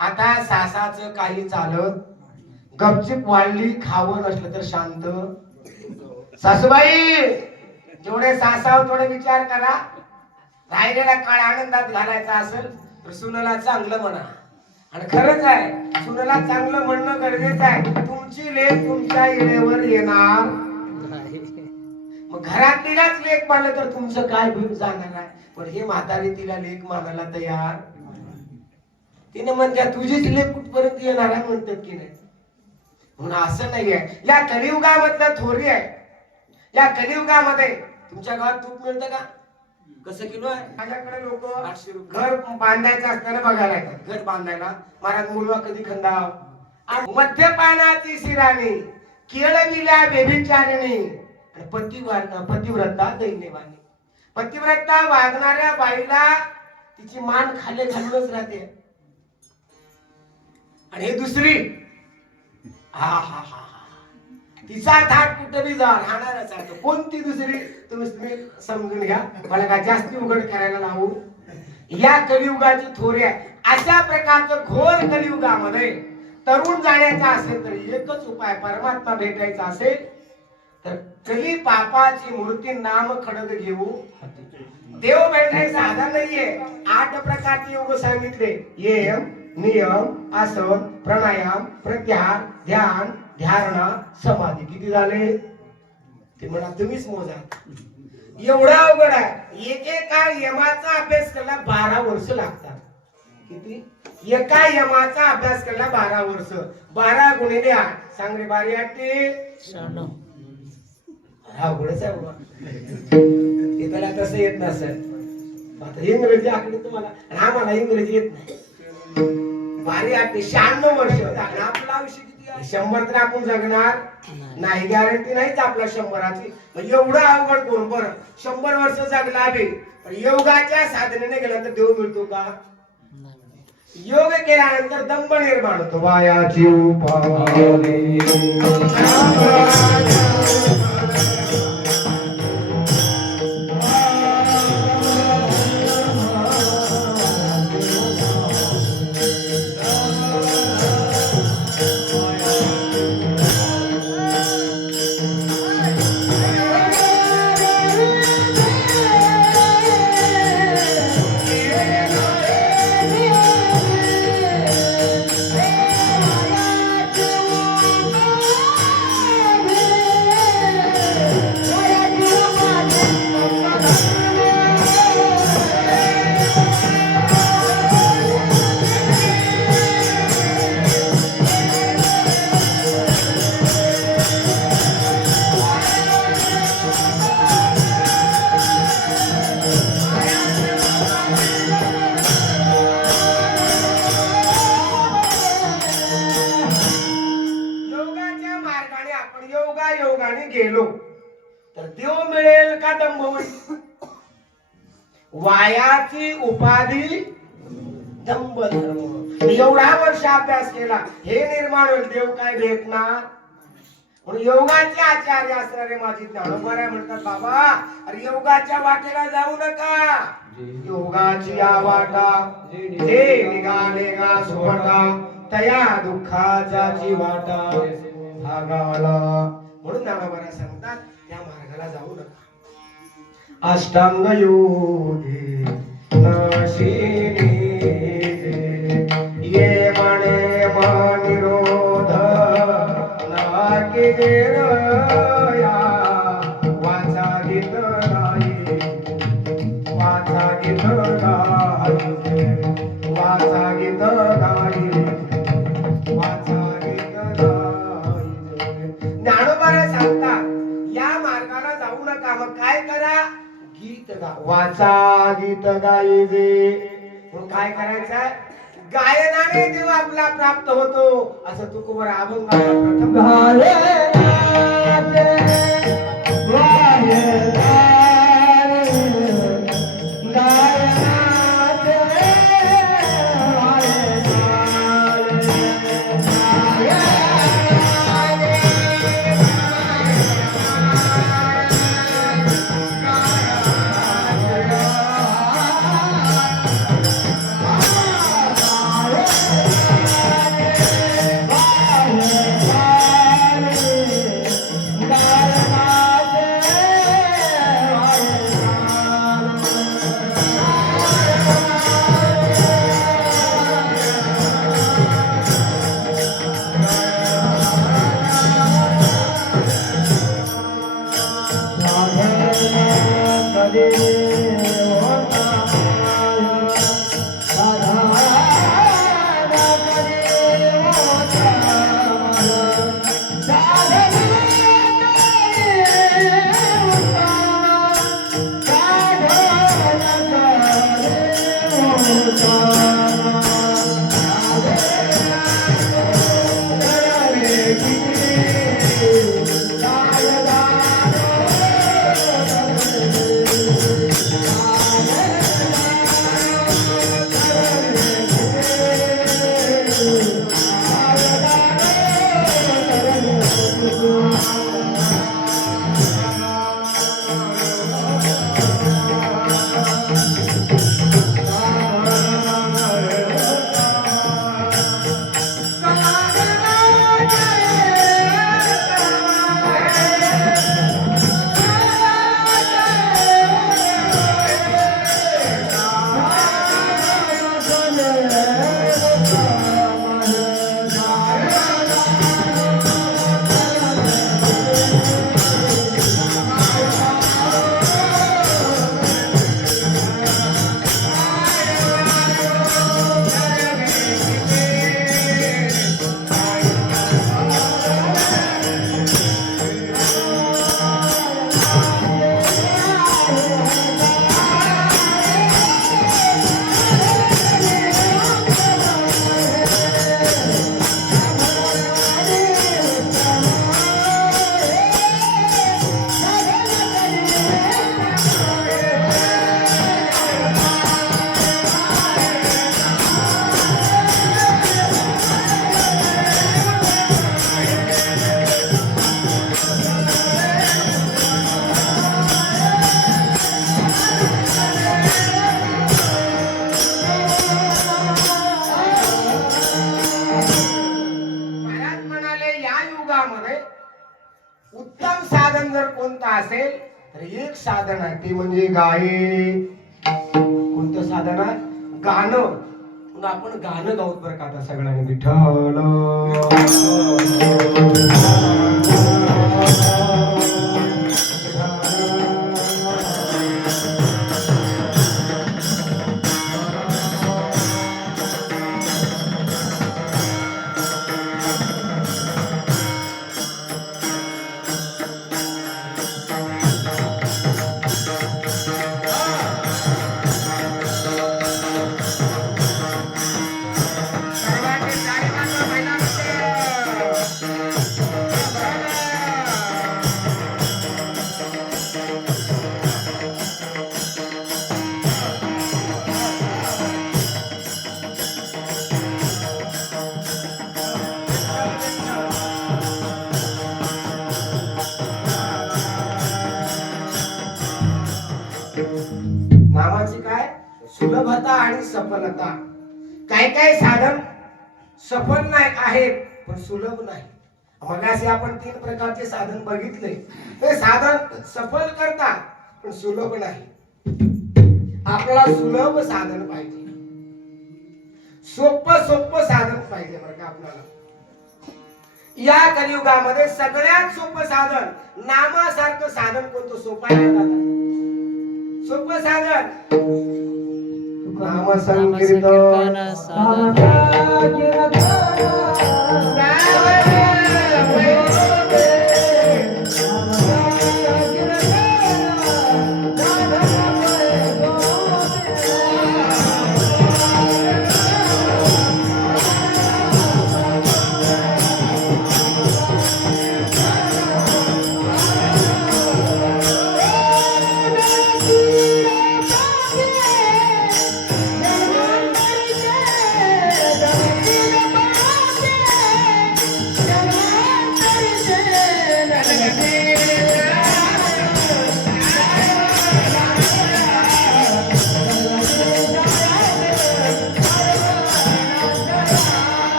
आता सासाचं काही चालत गपचिप वाढली खावं नसलं तर शांत. सासूबाई जेवढे सासाव थोडे विचार करा. राहिलेला काळ आनंदात घालायचा असेल तर सुनाला चांगलं म्हणा. आणि खरंच आहे सुनाला चांगलं म्हणणं गरजेचं आहे. तुमची लेक तुमच्या येण्यावर येणार. मग घरातलीलाच लेक मानलं तर तुमचं काय भीम जाणार आहे. पण हे म्हातारी तिला लेक मानायला तयार. तिने म्हणत्या तुझीच लेक कुठपर्यंत येणार आहे म्हणतात की नाही. म्हणून असं नाहीये. या कलियुगामधलं थोरी आहे. या कलियुगामध्ये तुमच्या गावात तूप मिळतं का? कसं किलो आहे? माझ्याकडे लोक 800 रुपये घर बांधायचं असताना बघायला येतात. घर बांधायला महाराज मुलगा कधी खंडाव. मद्यपानाची शिराणी केळविल्या बेभिचारिणी पतिव्रता दैन्यवाणी. पतिव्रता वागणाऱ्या बाईला तिची मान खाली घालूनच राहते. आणि हे दुसरी हा हा हा तिचा थाट कुठे बी जा राहणारच आहे. कोणती दुसरी तुम्ही समजून घ्या. मला काय जास्ती उघड करायला लावू. या कलियुगाची थोरी आहे. अशा प्रकारचं घोर कलियुगामध्ये तरुण जाण्याचा असेल तर एकच उपाय. परमात्मा भेटायचा असेल तर कली पापाची मूर्ती नाम खडग घेऊ. देव भेटायचं साधन नाहीये. 8 प्रकारचे योग सांगितले. यम नियम आसन प्राणायाम प्रत्याहार ध्यान धारणा समाधी. किती झाले ते म्हणा तुम्हीच मोजा. एवढा अवघड आहे. एकेका यमाचा अभ्यास करायला 12 वर्ष लागतात. किती? एका यमाचा अभ्यास करायला 12 वर्ष. 12 गुणिले 8 सांग रे. 12 8 96. अवघडच आहे बाबा. ते त्याला तसं येत नसेल. आता इंग्रजी आकडे तुम्हाला आणि आम्हाला इंग्रजी येत नाही. 12 8 96 वर्ष. आपलं आयुष्य किती आहे? 100 तर आपण जगणार नाही. गॅरंटी नाहीच आपल्या 100ची. एवढं अवघड कोण बरं 100 वर्ष जगला बी योगाच्या साधनेने गेल्यानंतर देव मिळतो का? योग केल्यानंतर दंभ निर्माण होतो. वायाची उपाय तर देव मिळेल का दंभ होईल? वायाची उपाधी दंभ धर्म. एवढा वर्ष अभ्यास केला, हे निर्माण होईल, देव काय भेटणार? म्हणून योगाचे आचार्य असणारे माझी ज्ञानोबा म्हणतात, बाबा अरे योगाच्या वाटेला जाऊ नका. योगाची वाटा जे निघाले गा सुपटा, तया दुःखाचा वाटा भागाला. म्हणून ज्ञानोबा सांगतात त्या मार्गाला जाऊ नका. अष्टांग योगे नशिनी ये म्हणे निरोध नाकी देरया. वाचा गीत गाई, वाचा गीत गाई, वाचा गीत गाई, वाचा गीत गाई. ज्ञानोबा सांगतात या मार्गाला जाऊ नका. मग काय करा? गीत गा, वाचा गीत गायजे. मग काय करायचं? गायनाने देव आपला प्राप्त होतो. असं तुकोबर अभंगाला प्रथम उत्तम साधन जर कोणतं असेल तर एक साधन आहे, ते म्हणजे गाये. कोणतं साधन आहे? गाणं. मग आपण गाणं गाऊत बरं का आता सगळ्यांनी. विठ्ठल सुलभता आणि सफलता. काही काही साधन सफल नाही आहेत पण सुलभ नाही. मगाशी आपण 3 प्रकारचे साधन बघितले. ते साधन सफल करतात पण सुलभ नाही. आपल्याला सुलभ साधन पाहिजे, सोपं साधन पाहिजे बरं का आपल्याला. या कलियुगामध्ये सगळ्यात सोपं साधन, नामासारखं साधन कोणतं सोपं आहे का दादा? सोपं साधन नाम संकीर्तन.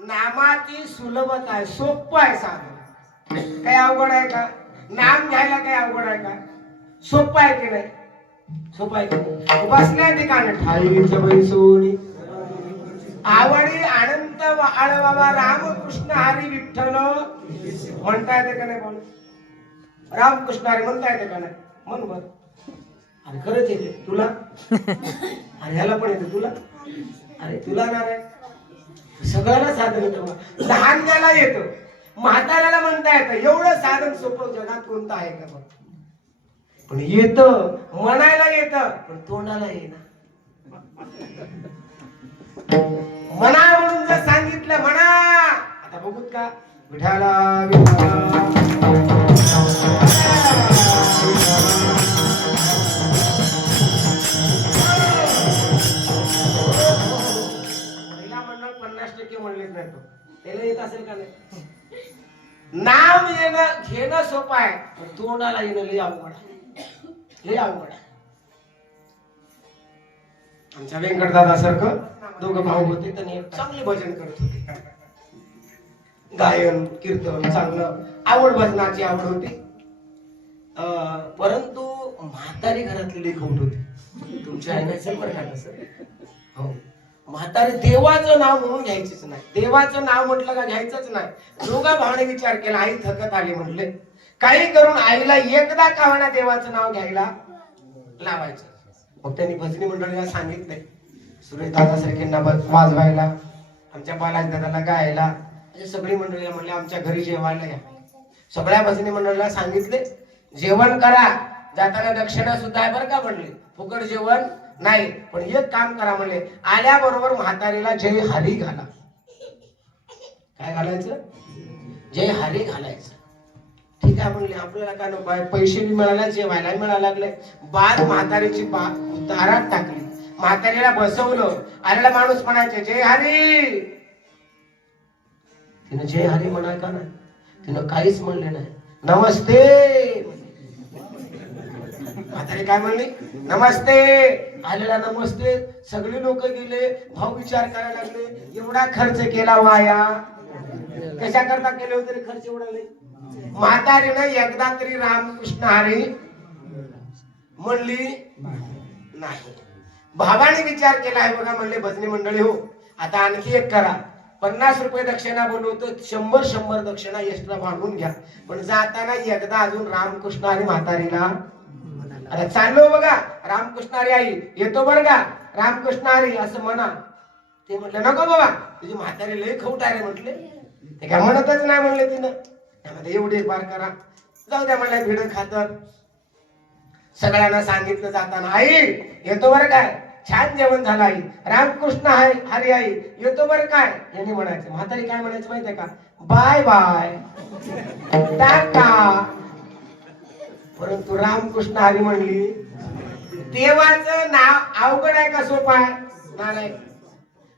नामाची सुलभता आहे, सोपं आहे साधन. काही अवघड आहे का? नाम घ्यायला काही अवघड आहे का? सोपं आहे की नाही? सोपं आहे की नाही? बसल्या ठिकाणी ठाईच बैसोनी आवडी अनंत बाबा रामकृष्ण हरी विठ्ठल म्हणता येते का नाही? बोल रामकृष्ण हरी म्हणता येते का नाही? म्हण बर. अरे खरंच येते तुला? अरे ह्याला पण येते तुला? अरे तुला ना रे सगळ्याला साधन येतं. लहान त्याला येतं, म्हाताऱ्याला म्हणता येतं. एवढं साधन सोपं जगात कोणतं आहे का? पण येतं, म्हणायला येतं पण तोंडाला येईना. म्हणा म्हणून जर सांगितलं म्हणा, आता बघूत का विठाला म्हणलेच नाही. तो त्याला येत असेल का नाही? नाम येणं घेणं सोपं आहे पण तोंडाला येणं लय अवघड आहे, लय अवघड आहे. आमच्या व्यंकटदादा सारखं 2 भाऊ होते, त्यांनी चांगले भजन करत होते. गायन कीर्तन चांगलं, आवड भजनाची आवड होती. परंतु म्हातारी घरातली लेख होती. तुमच्या आई नसेल बरं का तसं. हो, म्हातारे देवाचं नाव म्हणून घ्यायचंच नाही. देवाचं नाव म्हटलं का घ्यायचंच नाही. दोघा भावाने विचार केला, आई थकत आली म्हटले काही करून आईला एकदा का होईना देवाचं नाव घ्यायला लावायचं. मग त्यांनी भजनी मंडळीला सांगितले, सुरेश दादा सारख्यांना वाजवायला, आमच्या बालाजी दादाला गायला, म्हणजे सगळी मंडळीला म्हणले आमच्या घरी जेवायला या. सगळ्या भजनी मंडळीला सांगितले जेवण करा, जाताना दक्षिणा सुद्धा आहे बरं का म्हणले, फुकट जेवण नाही. पण एक काम करा म्हणले, आल्याबरोबर म्हातारीला जय हरी घाला. काय घालायचं? जय हरी घालायचं. ठीक आहे म्हणले, आपल्याला काय नको, पैसे बी मिळाले, जेवायला मिळायला लागले. बाद म्हातारीची दारात टाकली, म्हातारीला बसवलं. आलेला माणूस म्हणायचे जय हरी. तिनं जय हरी म्हणाय का नाही? तिनं काहीच म्हणले नाही. नमस्ते. म्हातारी काय म्हणली? नमस्ते. आलेला नमस्ते. सगळे लोक गेले. भाऊ विचार करायला लागले, एवढा खर्च केला वाया. कशा करता केले होते खर्च एवढा नाही? म्हातारीनं एकदा तरी रामकृष्ण हरी म्हणली नाही. भावाने विचार केला आहे बघा, म्हणले भजनी मंडळी हो आता आणखी एक करा, 50 रुपये दक्षिणा बोलवतो, 100 दक्षिणा एक्स्ट्रा वाढवून घ्या, पण जाताना एकदा अजून रामकृष्ण हरी म्हातारीला. आता चाललो बघा रामकृष्ण हरी आई येतो बरं का, रामकृष्ण हरी असं म्हणा. ते म्हटलं नको बाबा, तुझी म्हातारी लय खवट आहे रे म्हटले. ते काय म्हणतच नाही म्हणले तिनं. त्यामध्ये एवढे बार करा, जाऊ द्या म्हणलं भिड खातर. सगळ्यांना सांगितलं जाताना आई येतो बरं काय, छान जेवण झालं आई, रामकृष्ण हरी आई येतो बरं काय. यांनी म्हणायचं, म्हातारी काय म्हणायचं माहितीये का, बाय बाय टाटा. परंतु रामकृष्ण हरी म्हणली. देवाचं नाव अवघड आहे का सोपं आहे? नाही,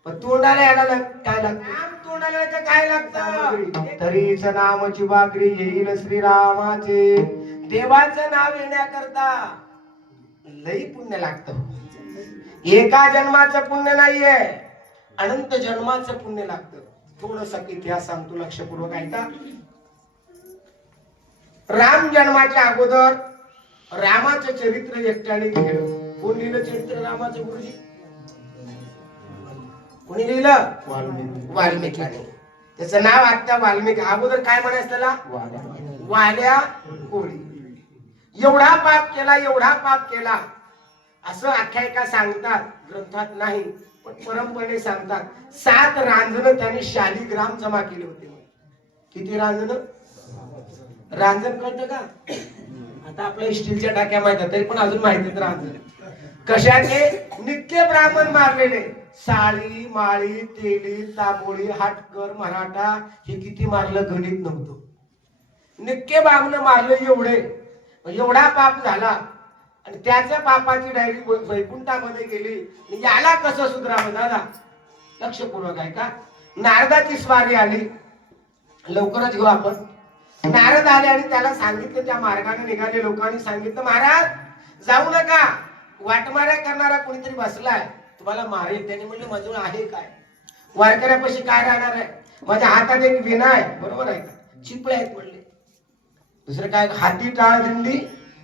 पण तोंडाला यायला काय लागतं, नाम तोंडाला का काय लागतं, तरीच नामाची बाकरी येईल श्रीरामाचे. देवाचं नाव येण्याकरता लई पुण्य लागतं. एका जन्माचं पुण्य नाहीये, अनंत जन्माचं पुण्य लागतं. थोडंसं इतिहास सांगतो, लक्षपूर्वक ऐका. राम जन्माच्या अगोदर रामाचं चरित्र एकट्याने लिहिलं. कोण लिहिलं चरित्र रामाचं गुरुजी? कोणी लिहिलं? वाल्मिकाने. त्याचं नाव आता वाल्मिकी. अगोदर काय म्हणायचं त्याला? वाल्या कोळी. एवढा पाप केला, एवढा पाप केला असं आख्यायिका सांगतात, ग्रंथात नाही पण परंपरेने सांगतात. 7 रांजण त्यांनी शालिग्राम जमा केले होते. किती रांजण? रांजण कळतं का? आता आपल्या स्टीलच्या टाक्या माहिती, तरी पण अजून माहिती रांजण कशाचे? नित्य ब्राह्मण मारलेले. साळी, माळी, तेली, तांबोळी, हाटकर, मराठा हे किती मारलं गणित नव्हतं. नित्य ब्राह्मण मारलं एवढे. एवढा पाप झाला आणि त्याच्या पापाची डायरी वैकुंठामध्ये गेली. याला कसं सुधारावं दादा? लक्षपूर्वक आहे का. नारदाची स्वारी आली, लवकरच घेऊ आपण. नारद आले आणि त्याला सांगितलं, त्या मार्गाने निघाले लोकांनी सांगितलं, महाराज जाऊ नका, वाटमाऱ्या करणारा कोणीतरी बसलाय, तुम्हाला मारेल. त्याने म्हणले माझ्याजवळ आहे काय? वारकऱ्यापाशी काय राहणार आहे? माझ्या हातात एक विणा आहे, बरोबर आहे का, चिपळे आहेत म्हणले. दुसरं काय? हाती टाळ दिंडी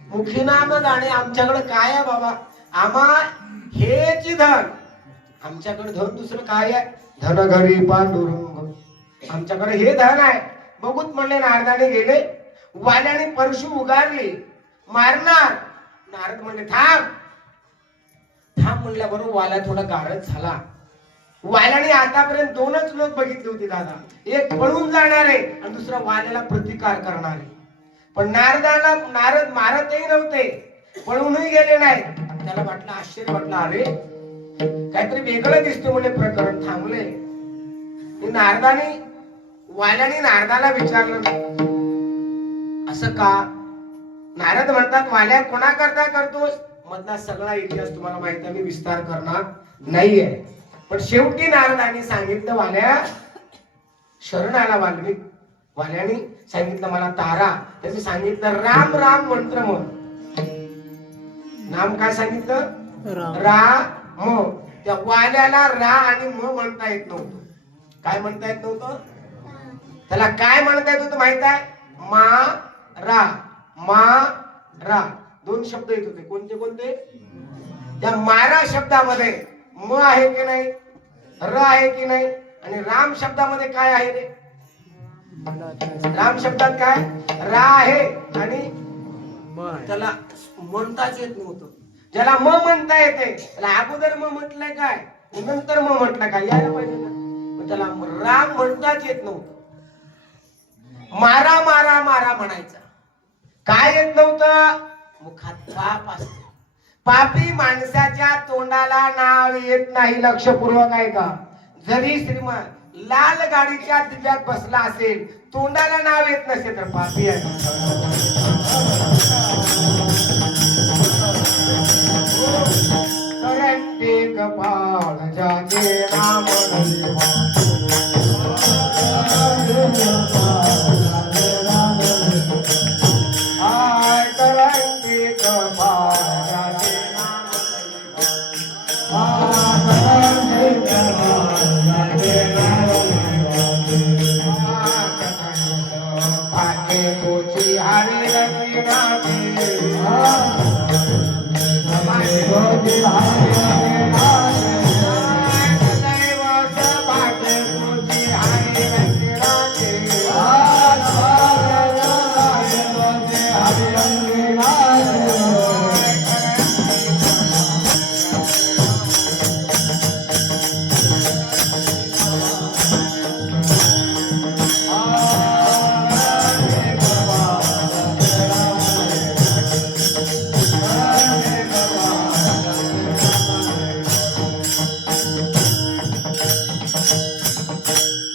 मुखी नाम गाणे. आमच्याकडे काय आहे बाबा? आम्हा हेच धन. आमच्याकडे धन दुसरं काय आहे? धन घरी पांडुरंग. आमच्याकडे हे धन आहे. बघूत म्हणले. नारदाने गेले, वाल्याने परशु उगारली, मारणार. नारद म्हणले थांब थांब म्हणल्याबरोबर वाला थोडा गारज झाला. वाल्याने आतापर्यंत 2च लोक बघितले होते दादा, एक पळून जाणारे आणि दुसरा वाल्याला प्रतिकार करणारे. पण नारद मारतही नव्हते, पळूनही गेले नाही. त्याला वाटलं, आश्चर्य वाटलं, अरे काहीतरी वेगळं दिसतो म्हणजे प्रकरण. थांबले. वाल्याने नारदाला विचारलं, असं का? नारद म्हणतात, वाल्या कोणा करता करतोस? मधला सगळा इतिहास तुम्हाला माहिती आहे, मी विस्तार करणार नाहीये. पण शेवटी नारदाने सांगितलं, वाल्या शरण आला वाल्मिक. वाल्याने सांगितलं मला तारा. त्यांनी सांगितलं राम राम मंत्र म्हण. नाम काय सांगितलं? राम. त्या वाल्याला रा आणि म म्हणता येत नव्हतं. काय म्हणता येत नव्हतं? त्याला काय म्हणता येत होतं माहित आहे? मा रा 2 शब्द येत होते. कोणते कोणते? त्या मारा शब्दामध्ये म आहे की नाही, र आहे की नाही, आणि राम शब्दामध्ये काय आहे रे? राम शब्दात काय? रा आहे आणि त्याला म्हणताच येत नव्हतं. ज्याला म म्हणता येते त्याला अगोदर म म्हटलंय काय, नंतर म म्हटलं काय, यायला पाहिजे ना. त्याला राम म्हणताच येत नव्हतं. मारा मारा मारा म्हणायचा. काय येत नव्हतं? मुखात पाप असते. पापी माणसाच्या तोंडाला नाव येत नाही. लक्षपूर्वक आहे का. जरी श्रीमान लाल गाडीच्या दिव्यात बसला असेल, तोंडाला नाव येत नसेल तर पापी आहे. करंटे कपाळ जागे नाम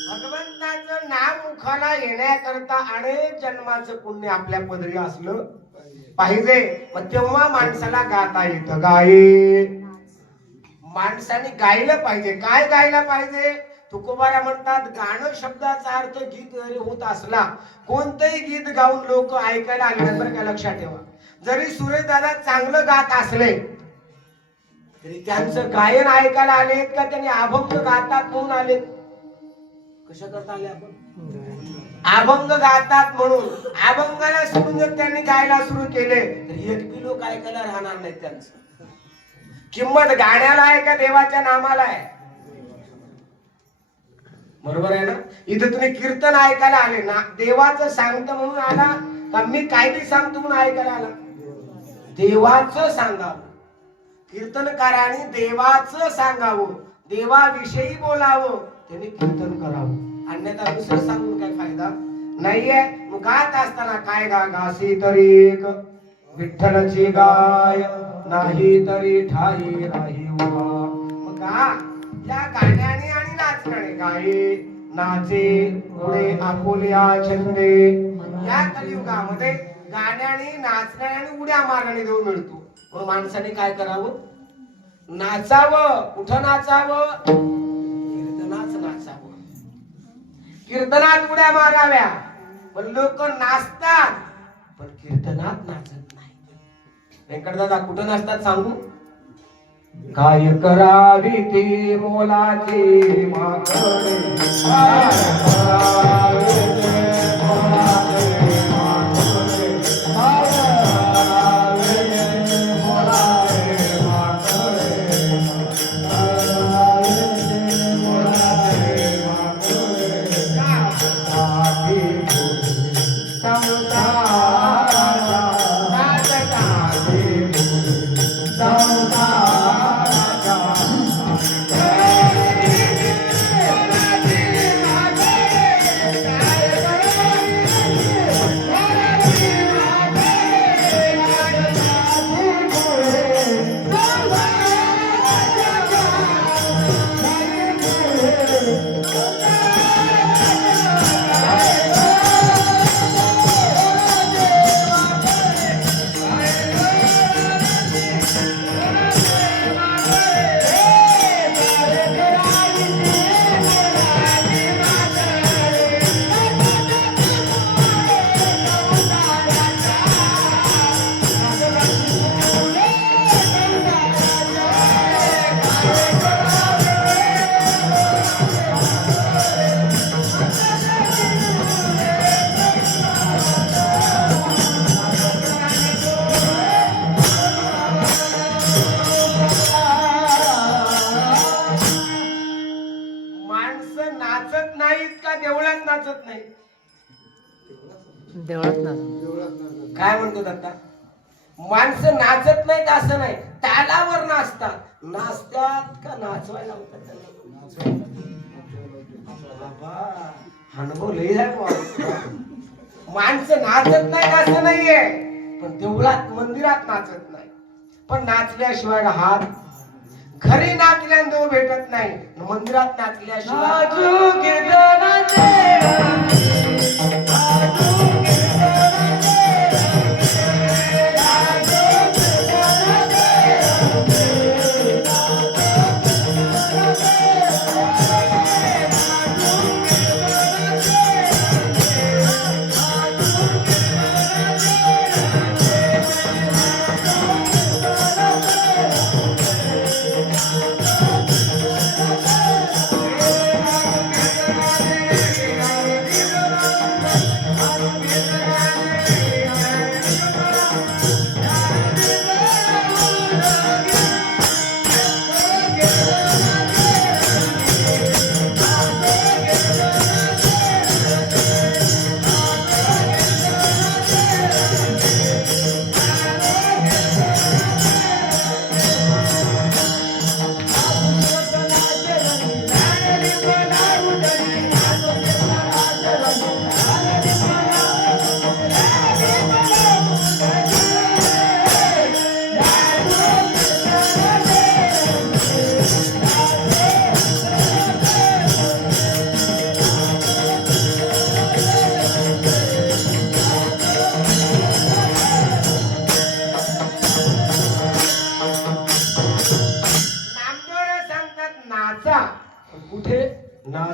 भगवंताचं नाव मुखाला येण्याकरता अनेक जन्माचं पुण्य आपल्या पदरी असलं पाहिजे. मग तेव्हा माणसाला गाता येतं. गाये माणसाने गायलं पाहिजे. काय गायला पाहिजे? तुकोबारा म्हणतात, गाणं शब्दाचा अर्थ गीत जरी होत असला, कोणतंही गीत गाऊन लोक ऐकायला आले बरं का, लक्षात ठेवा. जरी सुरेश दादा चांगलं गात असले तरी त्यांचं गायन ऐकायला आलेत का त्यांनी अभंग गातात म्हणून आलेत? कशा करता आले? आपण अभंग गातात म्हणून. अभंगाला सोडून जर त्यांनी गायला सुरू केले तर एक बी लोक ऐकायला राहणार नाहीत. त्यांचं किंमत गाण्याला आहे का देवाच्या नामाला आहे? बरोबर आहे ना? इथे तुम्ही कीर्तन ऐकायला आले ना, देवाचं सांगतं म्हणून आला का मी काय बी सांगतो म्हणून ऐकायला आला? देवाचं सांगावं. कीर्तनकारांनी देवाचं सांगावं, देवाविषयी बोलावं, त्यांनी कीर्तन करावं. अन्यथा दुसरं सांगून काय फायदा नाहीये. मग गात असताना काय गासी तरी एक विठ्ठलची गाय, नाही तरी ठाई राही उभा. मग गा या गाण्याने आणि नाचण्याने. गाये नाचे पुढे आपुल्या छंदे. या कलियुगामध्ये गाण्याने नाचण्याने आणि उड्या मारण्याने देव मिळतो. म्हणून माणसाने काय करावं? नाचावं. कुठं नाचावं? कीर्तनाच नाचावं. कीर्तनात उड्या माराव्या. पण लोक नाचतात पण कीर्तनात नाचत नाही. व्यंकटदादा कुठं नाचतात सांगू? काय करावी ती मोलाची मागणी, काय करावी ती मोलाची मागणी, काय करावी ती मोलाची मागणी, काय करावी ती मोलाची मागणी. नाचताती पुरी संसाराचा, नाचताती पुरी संसाराचा. देवळात ना. काय म्हणतो आता? माणसं नाचत नाहीत असं नाही, तालावर नाचतात. नाचतात का नाचवायला लावतात? अनुभव लई आहे. माणसं नाचत नाहीत असं नाहीये, पण देवळात मंदिरात नाचत नाही. पण नाचल्याशिवाय हात घरी नाचल्याने देव भेटत नाही, मंदिरात नाचल्याशिवाय.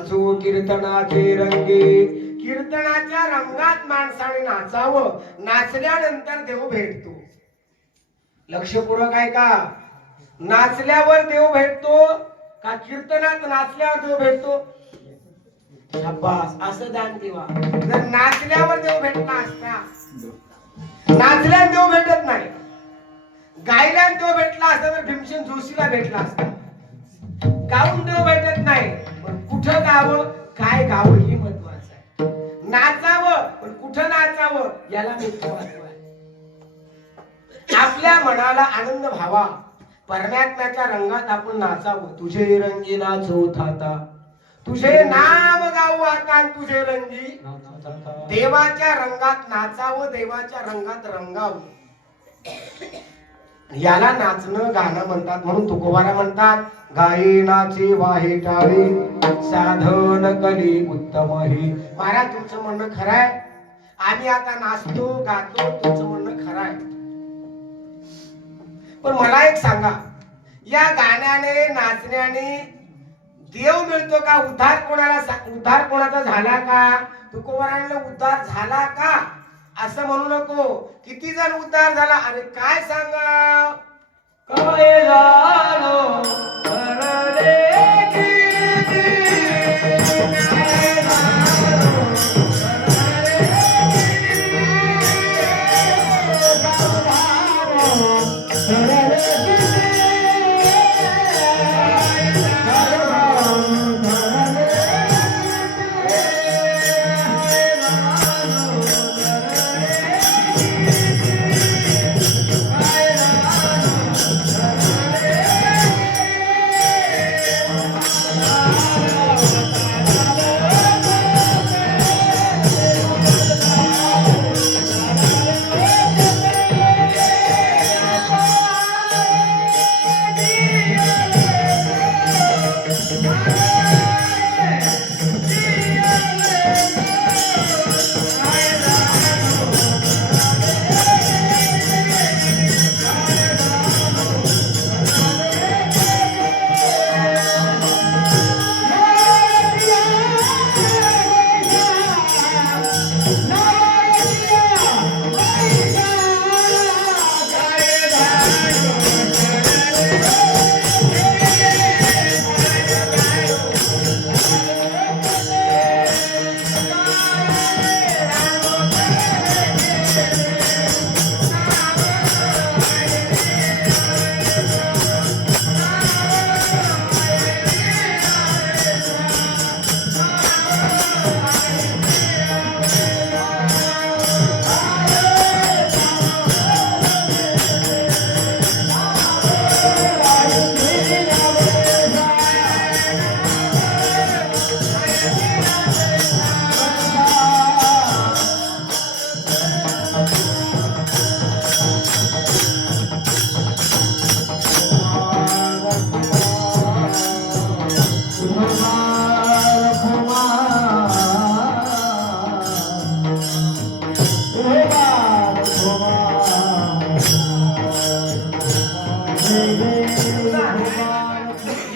नाचू कीर्तनाचे रंगी. कीर्तनाच्या रंगात माणसाने नाचावं. नाचल्यानंतर देव भेटतो. लक्षपूर्वक आहे का? नाचल्यावर देव भेटतो का कीर्तनात नाचल्यावर देव भेटतो? शाबास, असं ध्यान ठेवा. जर नाचल्यावर देव भेटला असता, नाचल्यावर देव भेटत नाही. गायल्यावर देव भेटला असता तर भीमसेन जोशीला भेटला असता. गाऊन देव भेटत नाही. पण कुठं गावं, काय गावं ही महत्वाचं आहे. नाचावं पण कुठं नाचावं याला महत्व आहे. आपल्या मनाला आनंद व्हावा, परमात्म्याच्या रंगात आपण नाचावं. तुझे रंगी नाचो थाता, तुझे नाम गाऊ आता, तुझे रंगी. देवाच्या रंगात नाचावं, देवाच्या रंगात रंगावं. याला नाचणं गाणं म्हणतात. म्हणून तुकोबारा म्हणतात, गाई नाचे वाहे टाळी, साधन कली उत्तम हे. महाराज तुमचं म्हणणं खरं आहे. आम्ही आता नाचतो गातो, तुमचं म्हणणं खरं आहे. पण मला एक सांगा, या गाण्याने नाचण्याने देव मिळतो का? उद्धार कोणाचा झाला का? तुकोबारांना उद्धार झाला का असं म्हणू नको. किती जण उद्धार झाला? अरे काय सांगा, काय झालो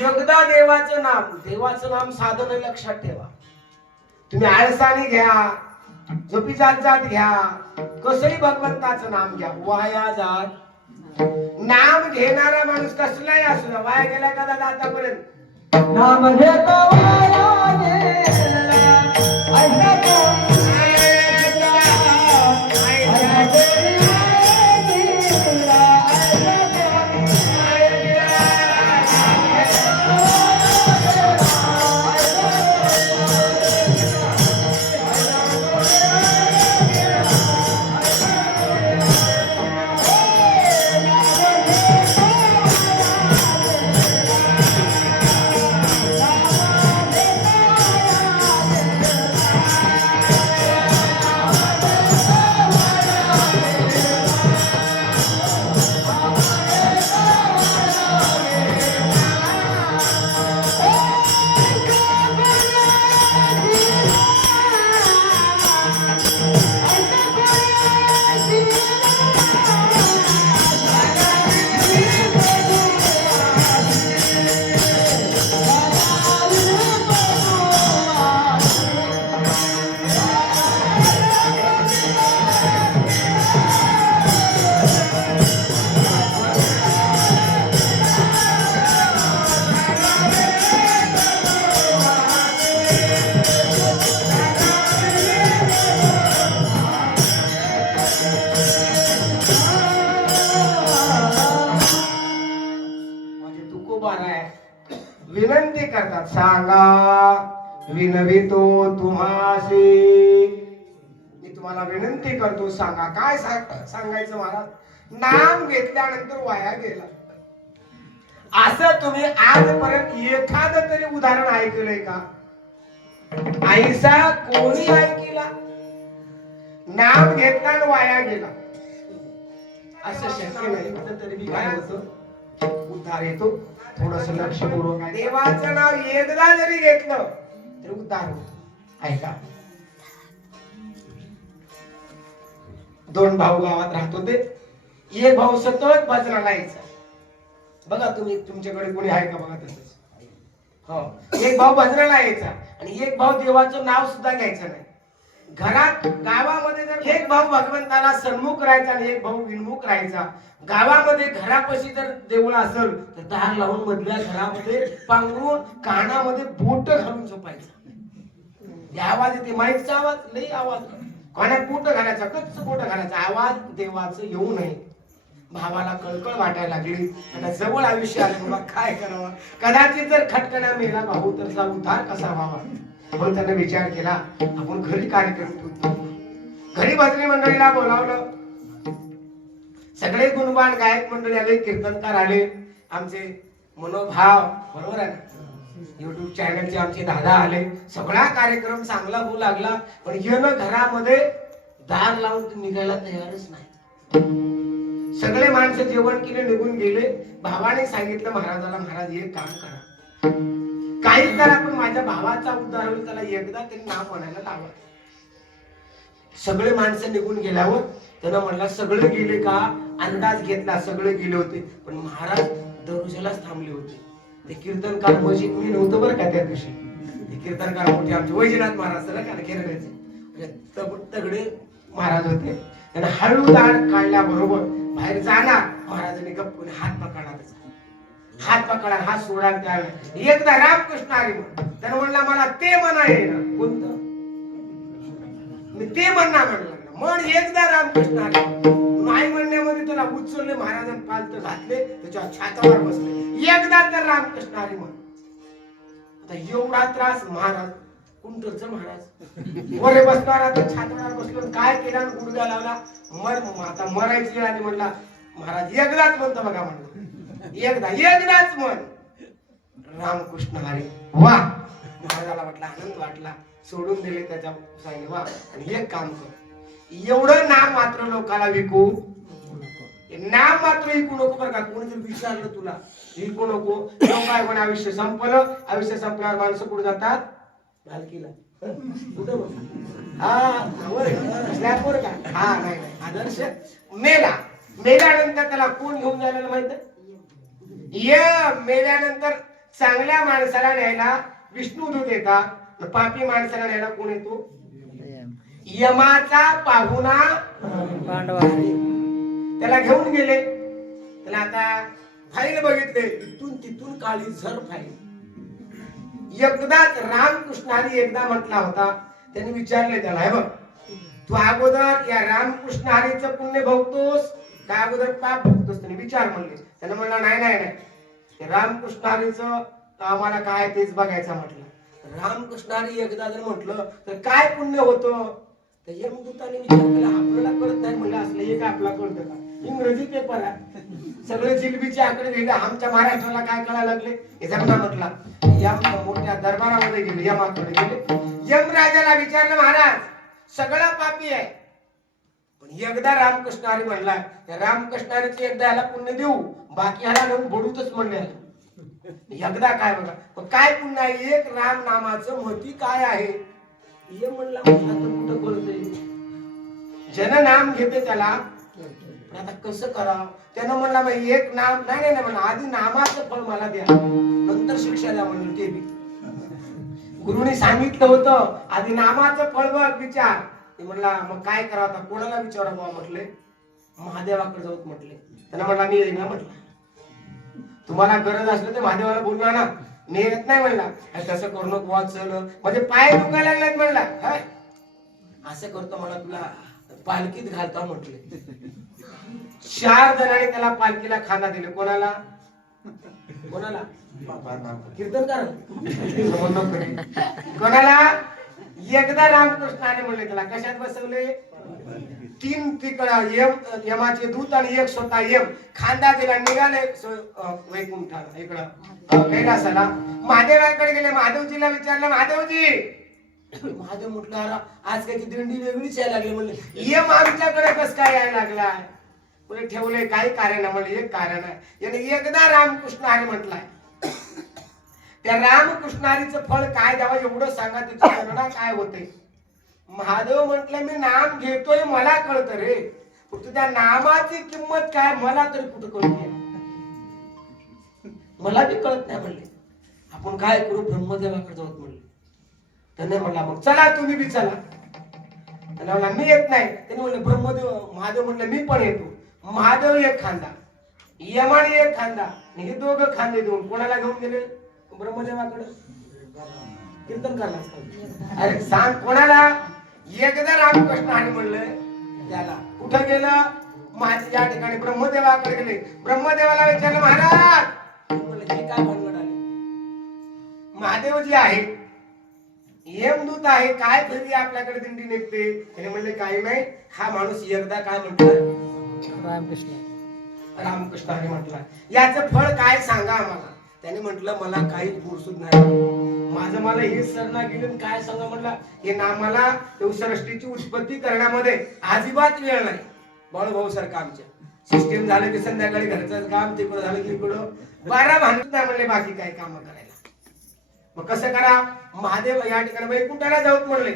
एकदा देवाचं नाम साधन लक्षात ठेवा. तुम्ही आळसाने घ्या, झोपीजात जात घ्या, कसंही भगवंताचं नाम घ्या, वाया जात. नाम घेणारा माणूस कसलाही असू द्या, वाया गेला का दादा आतापर्यंत? नाम घेतो वाया गेला, म्हणतात सांगा विनवितो तुम्हासी, मी तुम्हाला विनंती करतो सांगा. काय सांगायचं महाराज? नाम घेतल्यानंतर वाया गेला. असं तुम्ही आजपर्यंत एखादं तरी उदाहरण ऐकलंय का? ऐसा कोणी ऐकला? नाम घेतला आणि वाया गेला असं शक्य नाही. तरी बी काय होतं, उद्धार येतो. थोडस लक्षपूर्वक देवाचं नाव एकदा जरी घेतलं तरी उद्धार होतो. ऐका, दोन भाऊ गावात राहत होते. एक भाऊ सतत भजनाला यायचा. बघा तुम्ही, तुमच्याकडे कोणी आहे का बघा तसंच. हो, एक भाऊ भजनाला यायचा आणि एक भाऊ देवाचं नाव सुद्धा घ्यायचं नाही. घरात गावामध्ये जर एक भाऊ भगवंताला सन्मुख राहायचा आणि एक भाऊ विनमुख राहायचा. गावामध्ये घरापाशी जर देऊळ असेल तर दार लावून मधल्या घरामध्ये पांघरून कानामध्ये बोट घालून झोपायचा. आवाज येते, माईकचा आवाज, लई आवाज, कानात बोट घालायचा, कच्च बोट घालायचा. आवाज देवाचं येऊ नये. भावाला कळकळ वाटायला लागली. आता जवळ आयुष्य आले, बाबा काय करावं. कदाचित जर खटकना मेला भाऊ तर उद्धार कसा व्हावा. म्हणून त्याने विचार केला, आपण घरी कार्यक्रम ठेवतो. घरी भजनी मंडळीला बोलावलं. सगळे गुणवान गायक मंडळी आले, कीर्तनकार आले, आमचे मनोभाव, बरोबर आहे ना, युट्यूब चॅनलचे आमचे दादा आले. सगळा कार्यक्रम चांगला होऊ लागला. पण येणं घरामध्ये दार लावून निघायला तयारच नाही. सगळे माणसं जेवण केले, निघून गेले. भावाने सांगितलं महाराजाला, महाराज एक काम करा, काही करा पण माझ्या भावाचा उद्धार होईल, त्याला एकदा तरी नाव म्हणायला लावा. सगळे माणसं निघून गेल्यावर त्यानं म्हणला सगळे गेले का? अंदाज घेतला सगळे गेले होते, पण महाराज दरुजालाच थांबले होते. ते कीर्तनकार मशीद मी नव्हतं बरं का त्या दिवशी. ते कीर्तनकार मोठे आमचे वैजनाथ महाराज का केरळचे तगडे महाराज होते. त्यांना हळू दाढ काढल्याबरोबर बाहेर जाणार. महाराजांनी गप्पून हात पकडला, हात पकडा, हात सोडा. त्यावेळेस एकदा रामकृष्ण हरी म्हण. त्यानं म्हणला मला ते म्हणा येईना. कोणतं? मी ते म्हणणार म्हणलं. म्हण एकदा रामकृष्ण हरी. नाही म्हणण्यामध्ये त्याला उचलले महाराजांनी, पालत घातले, त्याच्या छातावर बसले. एकदा तर रामकृष्ण हरी म्हण. आता एवढा त्रास महाराज कुंटलच महाराज वरे बसणार, आता छातावर बसलो. काय केला? गुडघा लावला. आता मरायची आणि म्हणला महाराज एकदाच म्हणतो बघा म्हणलं. एकदाच म्हण रामकृष्ण हरी. वा, महाराजाला वाटला, आनंद वाटला. सोडून दिले त्याच्या सांगितलं वा. आणि एक काम कर, एवढं नाम मात्र लोकाला विकू, नाम मात्र विकू नको बरं का. कोणी जर विचारलं तुला विकू नको, काय पण आयुष्य संपलं. आयुष्य संपल्यावर माणसं कुठे जातात? भालकीला. कुठं? स्लॅबवर का? हा नाही, आदर्श मेल्यानंतर त्याला कोण घेऊन जायला माहित आहे? मेल्यानंतर चांगल्या माणसाला न्यायला विष्णुदूत येतात, पापी माणसाला न्यायला कोण येतो? यमाचा पाहुणा त्याला घेऊन गेले. त्याला आता फाईल बघितले, इथून तिथून काळी झर फाईल. एकदाच रामकृष्णारी एकदा म्हटला होता. त्यांनी विचारले त्याला, हे बघ तू अगोदर या रामकृष्ण हरीचं पुण्य भोगतोस का अगोदर पाप भोगतोस? त्यांनी विचार म्हणले. त्यानं म्हणला नाही नाही नाही, रामकृष्ण हरीचं आम्हाला काय तेच बघायचं म्हटलं. रामकृष्ण हरी एकदा जर म्हटलं तर काय पुण्य होतं? तर यमदूताने विचार केला, आपल्याला कळत नाही म्हणलं. असलं एक आपला कळतं का? इंग्रजी पेपर आहे, सगळे जिलबीचे आकडे लिहिले. आमच्या महाराष्ट्राला काय कळायला लागले? हे जगना म्हटला. यम मोठ्या दरबारामध्ये गेले, यमाकडे गेले. यमराजाला विचारलं, महाराज सगळा पापी आहे, पण एकदा रामकृष्ण हरी म्हणला, त्या रामकृष्ण हरीचे एकदा ह्याला पुण्य देऊ, बाकी ह्याला घेऊन बुडूतच म्हणले. एकदा काय बघा, पण काय पुण्य आहे? एक राम नामाचं महती काय आहे? ये म्हणला, कुठं कळतंय? जन नाम घेते त्याला, पण आता कसं करावं? त्यानं म्हणला मग एक नाम नाही म्हणलं, आधी नामाचं फळ मला द्या, नंतर शिक्षा द्या म्हणलं. ते बी गुरुनी सांगितलं होतं, आधी नामाचं फळ बघ, विचार. ते म्हणला मग काय करावं आता? कोणाला विचारावं म्हटले? महादेवाकडे जाऊत म्हटले. त्यांना म्हणला मी येईना म्हटलं. तुम्हाला गरज असलं तर महादेवाला बोलणार ना, मी येत नाही म्हणला. तसं करू नको वाचल, म्हणजे पाय दुखायला लागलेत म्हणला. असं करतो मला, तुला पालखीत घालता म्हटले. 4 जणांनी त्याला पालखीला खांदा दिले. कोणाला? कोणाला? कीर्तनकार कोणाला? एकदा रामकृष्णाने म्हणले त्याला कशात बसवले? 3 तिकड यमाचे दूत आणि एक स्वतः यम खांदा दिला निघाले वैकुंठाला इकडं कैलासाला. महादेवाकडे गेले. महादेवजीला विचारलं महादेवजी. महादेव म्हटलं अरे आज काही दिंडी वेगळीच यायला लागली. म्हणले यम आमच्याकडे कस काय यायला लागलाय? म्हणजे ठेवले काही कारण आहे. म्हणजे एक कारण आहे. याने एकदा रामकृष्ण हरी म्हटलाय. त्या रामकृष्णारीचं फळ काय द्यावं एवढं सांगा. त्याची गणना काय होते? महादेव म्हटलं मी नाम घेतोय मला कळत रे. फक्त त्या नामाची किंमत काय मला तरी कुठं कळते? मला बी कळत नाही. म्हणले आपण काय करू? ब्रह्मदेवाकडे जाऊ म्हणले. त्याने म्हणला मग चला तुम्ही बी चला. त्याला म्हणला मी येत नाही. त्याने म्हणले ब्रह्मदेव महादेव म्हणले मी पण येतो. महादेव एक खांदा यमाने एक खांदा हे दोघं खांदे देऊन कोणाला घेऊन गेले? ब्रह्मदेवाकडे. कीर्तन करला. अरे सांग कोणाला? एकदा रामकृष्ण हरी म्हणलं त्याला. कुठं गेलं? माझ्या या ठिकाणी ब्रह्मदेवाकडे गेले. ब्रह्मदेवाला विचारलं महाराज म्हणलं हे काय भानगड आली? महादेवजी आहे यमदूत आहे काय तरी आपल्याकडे दिंडी निघते. त्याने म्हणले काही नाही. हा माणूस एकदा काय म्हटलं? रामकृष्ण हरी म्हटला. याचं फळ काय सांगा आम्हाला. त्याने म्हटलं मला काही फुरसूद नाही. माझं मला हे सरना गेलं काय सांगा म्हटलं. हे नामाला सृष्टीची उत्पत्ती करण्यामध्ये अजिबात वेळ नाही. बाळूभाऊ सारखं आमच्या सिस्टीम झालं की संध्याकाळी घरचं काम तिकडं झालं की इकडं 12 भांडत नाही म्हणले बाकी काय काम करायला. मग कसं करा? महादेव या ठिकाणी वैकुंठाला जाऊत म्हणले.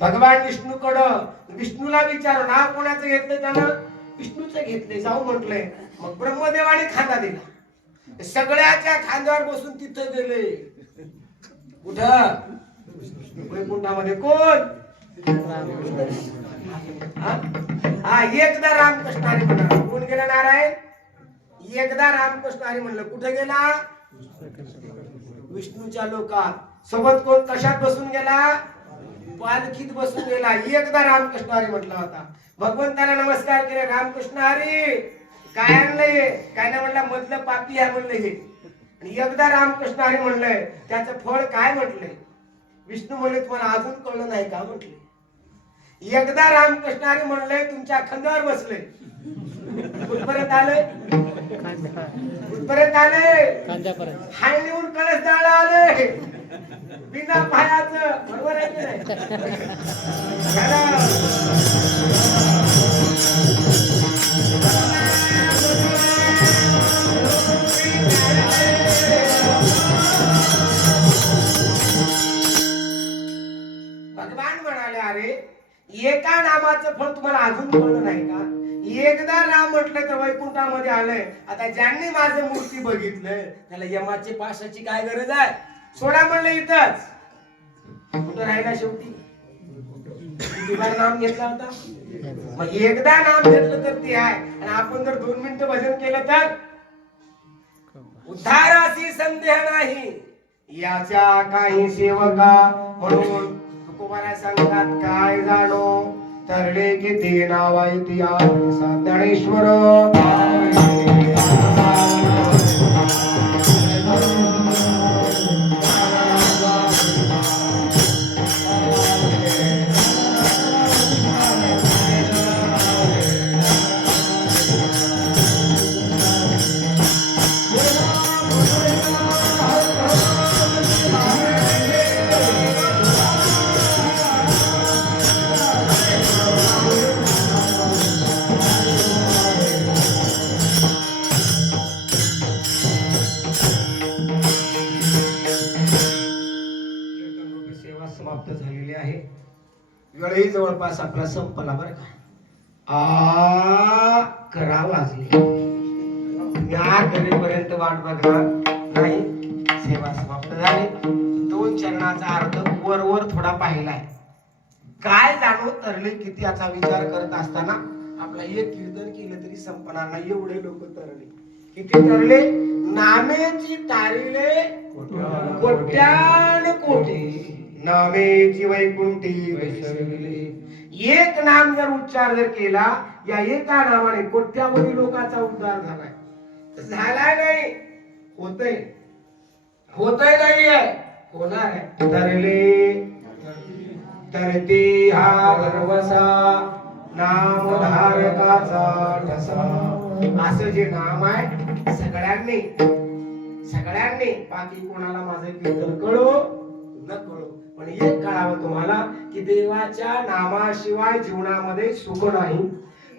भगवान विष्णूकडं विष्णूला विचारू नाव कोणाचं घेतलंय? त्यानं विष्णूचं घेतलंय. जाऊ म्हटलंय. मग ब्रह्मदेवाने खांदा दिला. सगळ्याच्या खांद्यावर बसून तिथं गेले. कुठं? वैकुंठामध्ये. कोण? हा एकदा रामकृष्ण हरी म्हणा. कोण गेला नारायण? एकदा रामकृष्ण हरी म्हणलं. कुठं गेला? विष्णूच्या लोकात. सोबत कोण कशात बसून गेला? पालखीत बसून गेला. एकदा रामकृष्ण हरी म्हटला होता. भगवंताला नमस्कार केले. रामकृष्ण हरी काय आणलंय? काय नाही म्हणलं मधलं पापी आहे म्हणलं हे. आणि एकदा रामकृष्ण हरी म्हणलंय त्याचं फळ काय म्हटलंय? विष्णू म्हणले तुम्हाला अजून कळलं नाही का म्हटले. एकदा रामकृष्ण हरी म्हणलंय तुमच्या खांद्यावर बसले. कुठपर्यंत आले? कुठपर्यंत आले? हायनीहून कळस जाळा आले बिना पायाचं. बरोबर आहे की नाही? भगवान म्हणाले अरे एका नामाचं फळ तुम्हाला अजून कळलं नाही का? एकदा नाम म्हटलं तर वैकुंठामध्ये आलंय. आता ज्यांनी माझं मूर्ती बघितलं त्याला यमाचे पाशाची काय गरज आहे? सोडा म्हणलं इथंच. कुठं राहिला शेवटी? किती बार नाम घेतला होता? मग एकदा नाम घेतलं तर ते आहे. आणि आपण जर 2 मिनिटं भजन केलं तर उद्धाराची संदेह नाही. याच्या काही सेवका म्हणून तुकोबारा सांगतात काय जाणो तरले किती नाव आहे या साधनेश्वर. समाप्त झालेली आहे. वेळही जवळपास आपला संपला बरं का. 11 वाजले. या करेपर्यंत वाट बघणार नाही. सेवा समाप्त झाली. 2 चरणाचा अर्थ वर थोडा पाहिलाय. काय जाणो तरले किती याचा विचार करत असताना आपला एक कीर्तन केलं तरी संपणार नाही. एवढे लोक तरले. किती तरले? नामेची तारिले कोट्यान कोटी. नामेची वैकुंठी वैसविले. एक नाम जर उच्चार जर केला या एका नामाने कोट्यावधी लोकांचा उद्धार झालाय. झाला नाही होतंय होतंय नाहीये, होणार आहे. तरले तरती हा भरवसा नाम धारकाचा ठसा. असं जे नाम आहे सगळ्यांनी बाकी कोणाला माझं कीर्तन कळो न कळो पण एक कळावं तुम्हाला की देवाच्या नामाशिवाय जीवनामध्ये सुख नाही,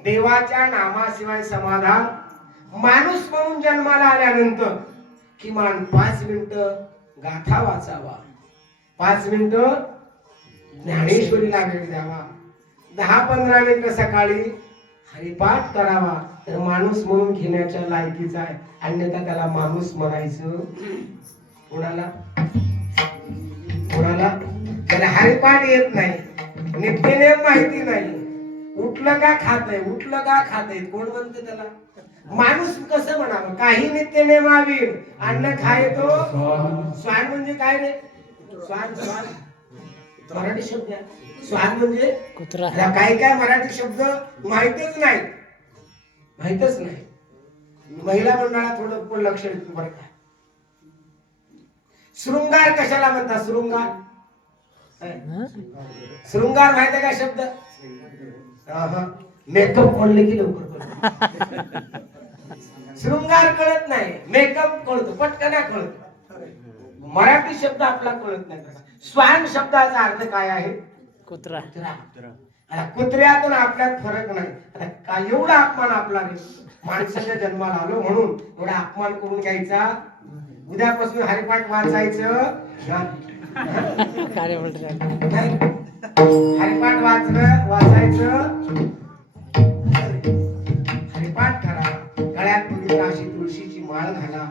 देवाच्या नामाशिवाय समाधान. माणूस म्हणून जन्माला आल्यानंतर किमान 5 मिनिटं गाथा वाचावा, 5 मिनिटं ज्ञानेश्वरीला वेळ द्यावा, 10-15 मिनिटं सकाळी हरिपाठ करावा तर माणूस म्हणून घेण्याच्या लायकीचा आहे. अन्यथा त्याला माणूस म्हणायचं कोणाला त्याला हरिपाठ येत नाही, नित्यनेम माहिती नाही, उठलं का खातय कोण म्हणते त्याला माणूस कसं म्हणावं. काही नित्यनेम आवीर अन्न खाय तो स्वान म्हणजे काय रे, स्वान मराठी शब्द आहे. स्वान म्हणजे कुत्रा. काय मराठी शब्द माहितच नाही. महिला मंडळात थोडं लक्ष देतो बरं का. शृंगार कशाला म्हणतात, शृंगार माहिती का शब्द. मेकअप म्हणले की लवकर शृंगार कळत नाही, मेकअप कळतो, पटकन कळतो. मराठी शब्द आपला कळत नाही. स्वान शब्दाचा अर्थ काय आहे, कुत्रा. आता कुत्र्यातून आपल्यात फरक नाही. आता काय एवढा अपमान आपला रे, माणसाच्या जन्माला आलो म्हणून एवढा अपमान करून घ्यायचा. उद्यापासून हरिपाठ वाचायचं काय बोलतो नाही, हरिपाठ वाचायचं, हरिपाठ करा, गळ्यात पवित्र अशी तुळशीची माळ घाला,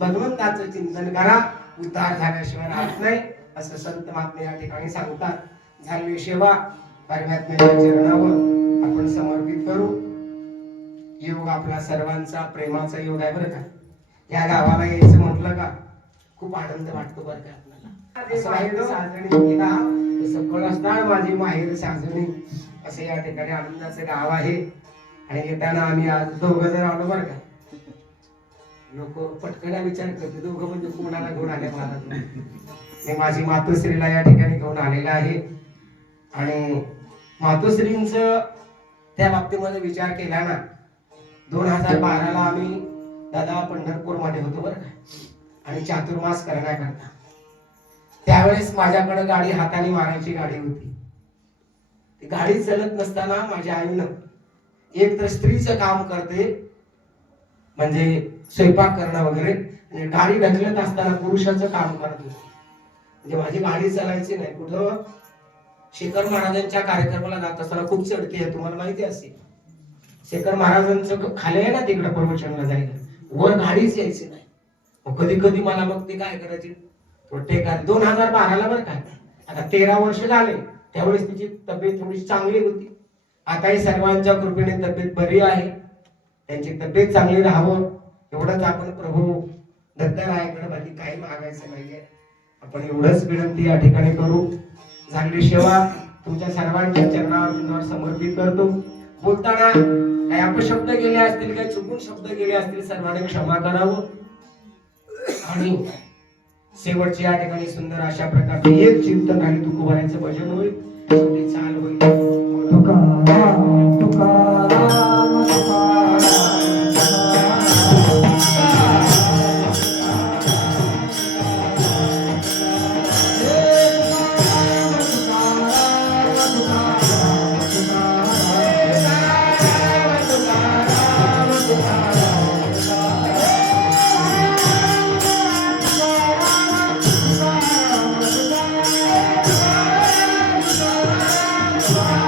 भगवंताचं चिंतन करा, उद्धार झाल्याशिवाय राहत नाही असं संत महात्मे या ठिकाणी सांगतात. झालेली सेवा परमात्म्याच्या चरणावर आपण समर्पित करू. योग आपला सर्वांचा प्रेमाचा योग आहे बरं का. या गावाला यायचं म्हटलं का खूप आनंद वाटतो बरं का आपल्याला. माहेर साजणी गेला सकळ असणार माझी माहेर साजणी असं या ठिकाणी आनंदाचं गाव आहे. आणि येताना आम्ही आज 2 जण आलो बरं का. लोक पटकन विचार करते 2 म्हणजे कोणाला घेऊन आले मला. मी माझी मातोश्रीला या ठिकाणी घेऊन आलेला आहे. आणि मातोश्रींच त्या बाबतीमध्ये विचार केला ना, 2012ला आम्ही दादा पंढरपूर मध्ये होतो बरं का. आणि चातुर्मास करण्याकरता त्यावेळेस माझ्याकडे गाडी हाताने मारायची गाडी होती. ती गाडी चालत नसताना माझ्या आईनं एक तर स्त्रीचं काम करते म्हणजे स्वयंपाक करणं वगैरे, आणि गाडी ढकलत असताना पुरुषाचं काम करत होती. म्हणजे माझी गाडी चालायची नाही. कुठं शेखर महाराजांच्या कार्यक्रमाला जात असताना खूप चढती आहे, तुम्हाला माहिती असेल. शेखर महाराजांचं खाली आहे ना तिकडे प्रवचनला जायला, वर गाडीच यायची नाही. कधी कधी मला मग ते काय करायची 2012ला बरं काय. आता 13 वर्ष झाले. त्यावेळेस तिची तब्येत थोडीशी चांगली होती. आताही सर्वांच्या कृपेने तब्येत बरी आहे. त्यांची तब्येत चांगली राहावं एवढंच आपण प्रभू दत्तरायाकडे बाकी काही मागायचं नाहीये. आपण एवढंच विनंती या ठिकाणी करू. झालेली सेवा तुमच्या सर्वांच्या चरणावर समर्पित करतो. बोलताना काही अपशब्द गेले असतील, काही चुकून शब्द गेले असतील, सर्वांनी क्षमा करावं. आणि शेवटची या ठिकाणी सुंदर अशा प्रकारचे एक चिंतन आणि तुक भरायचं भजन होईल, शेवटी चाल होईल. तुकाराम तुकाराम Bye.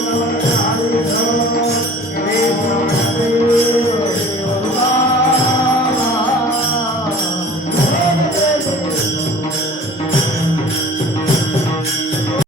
नमः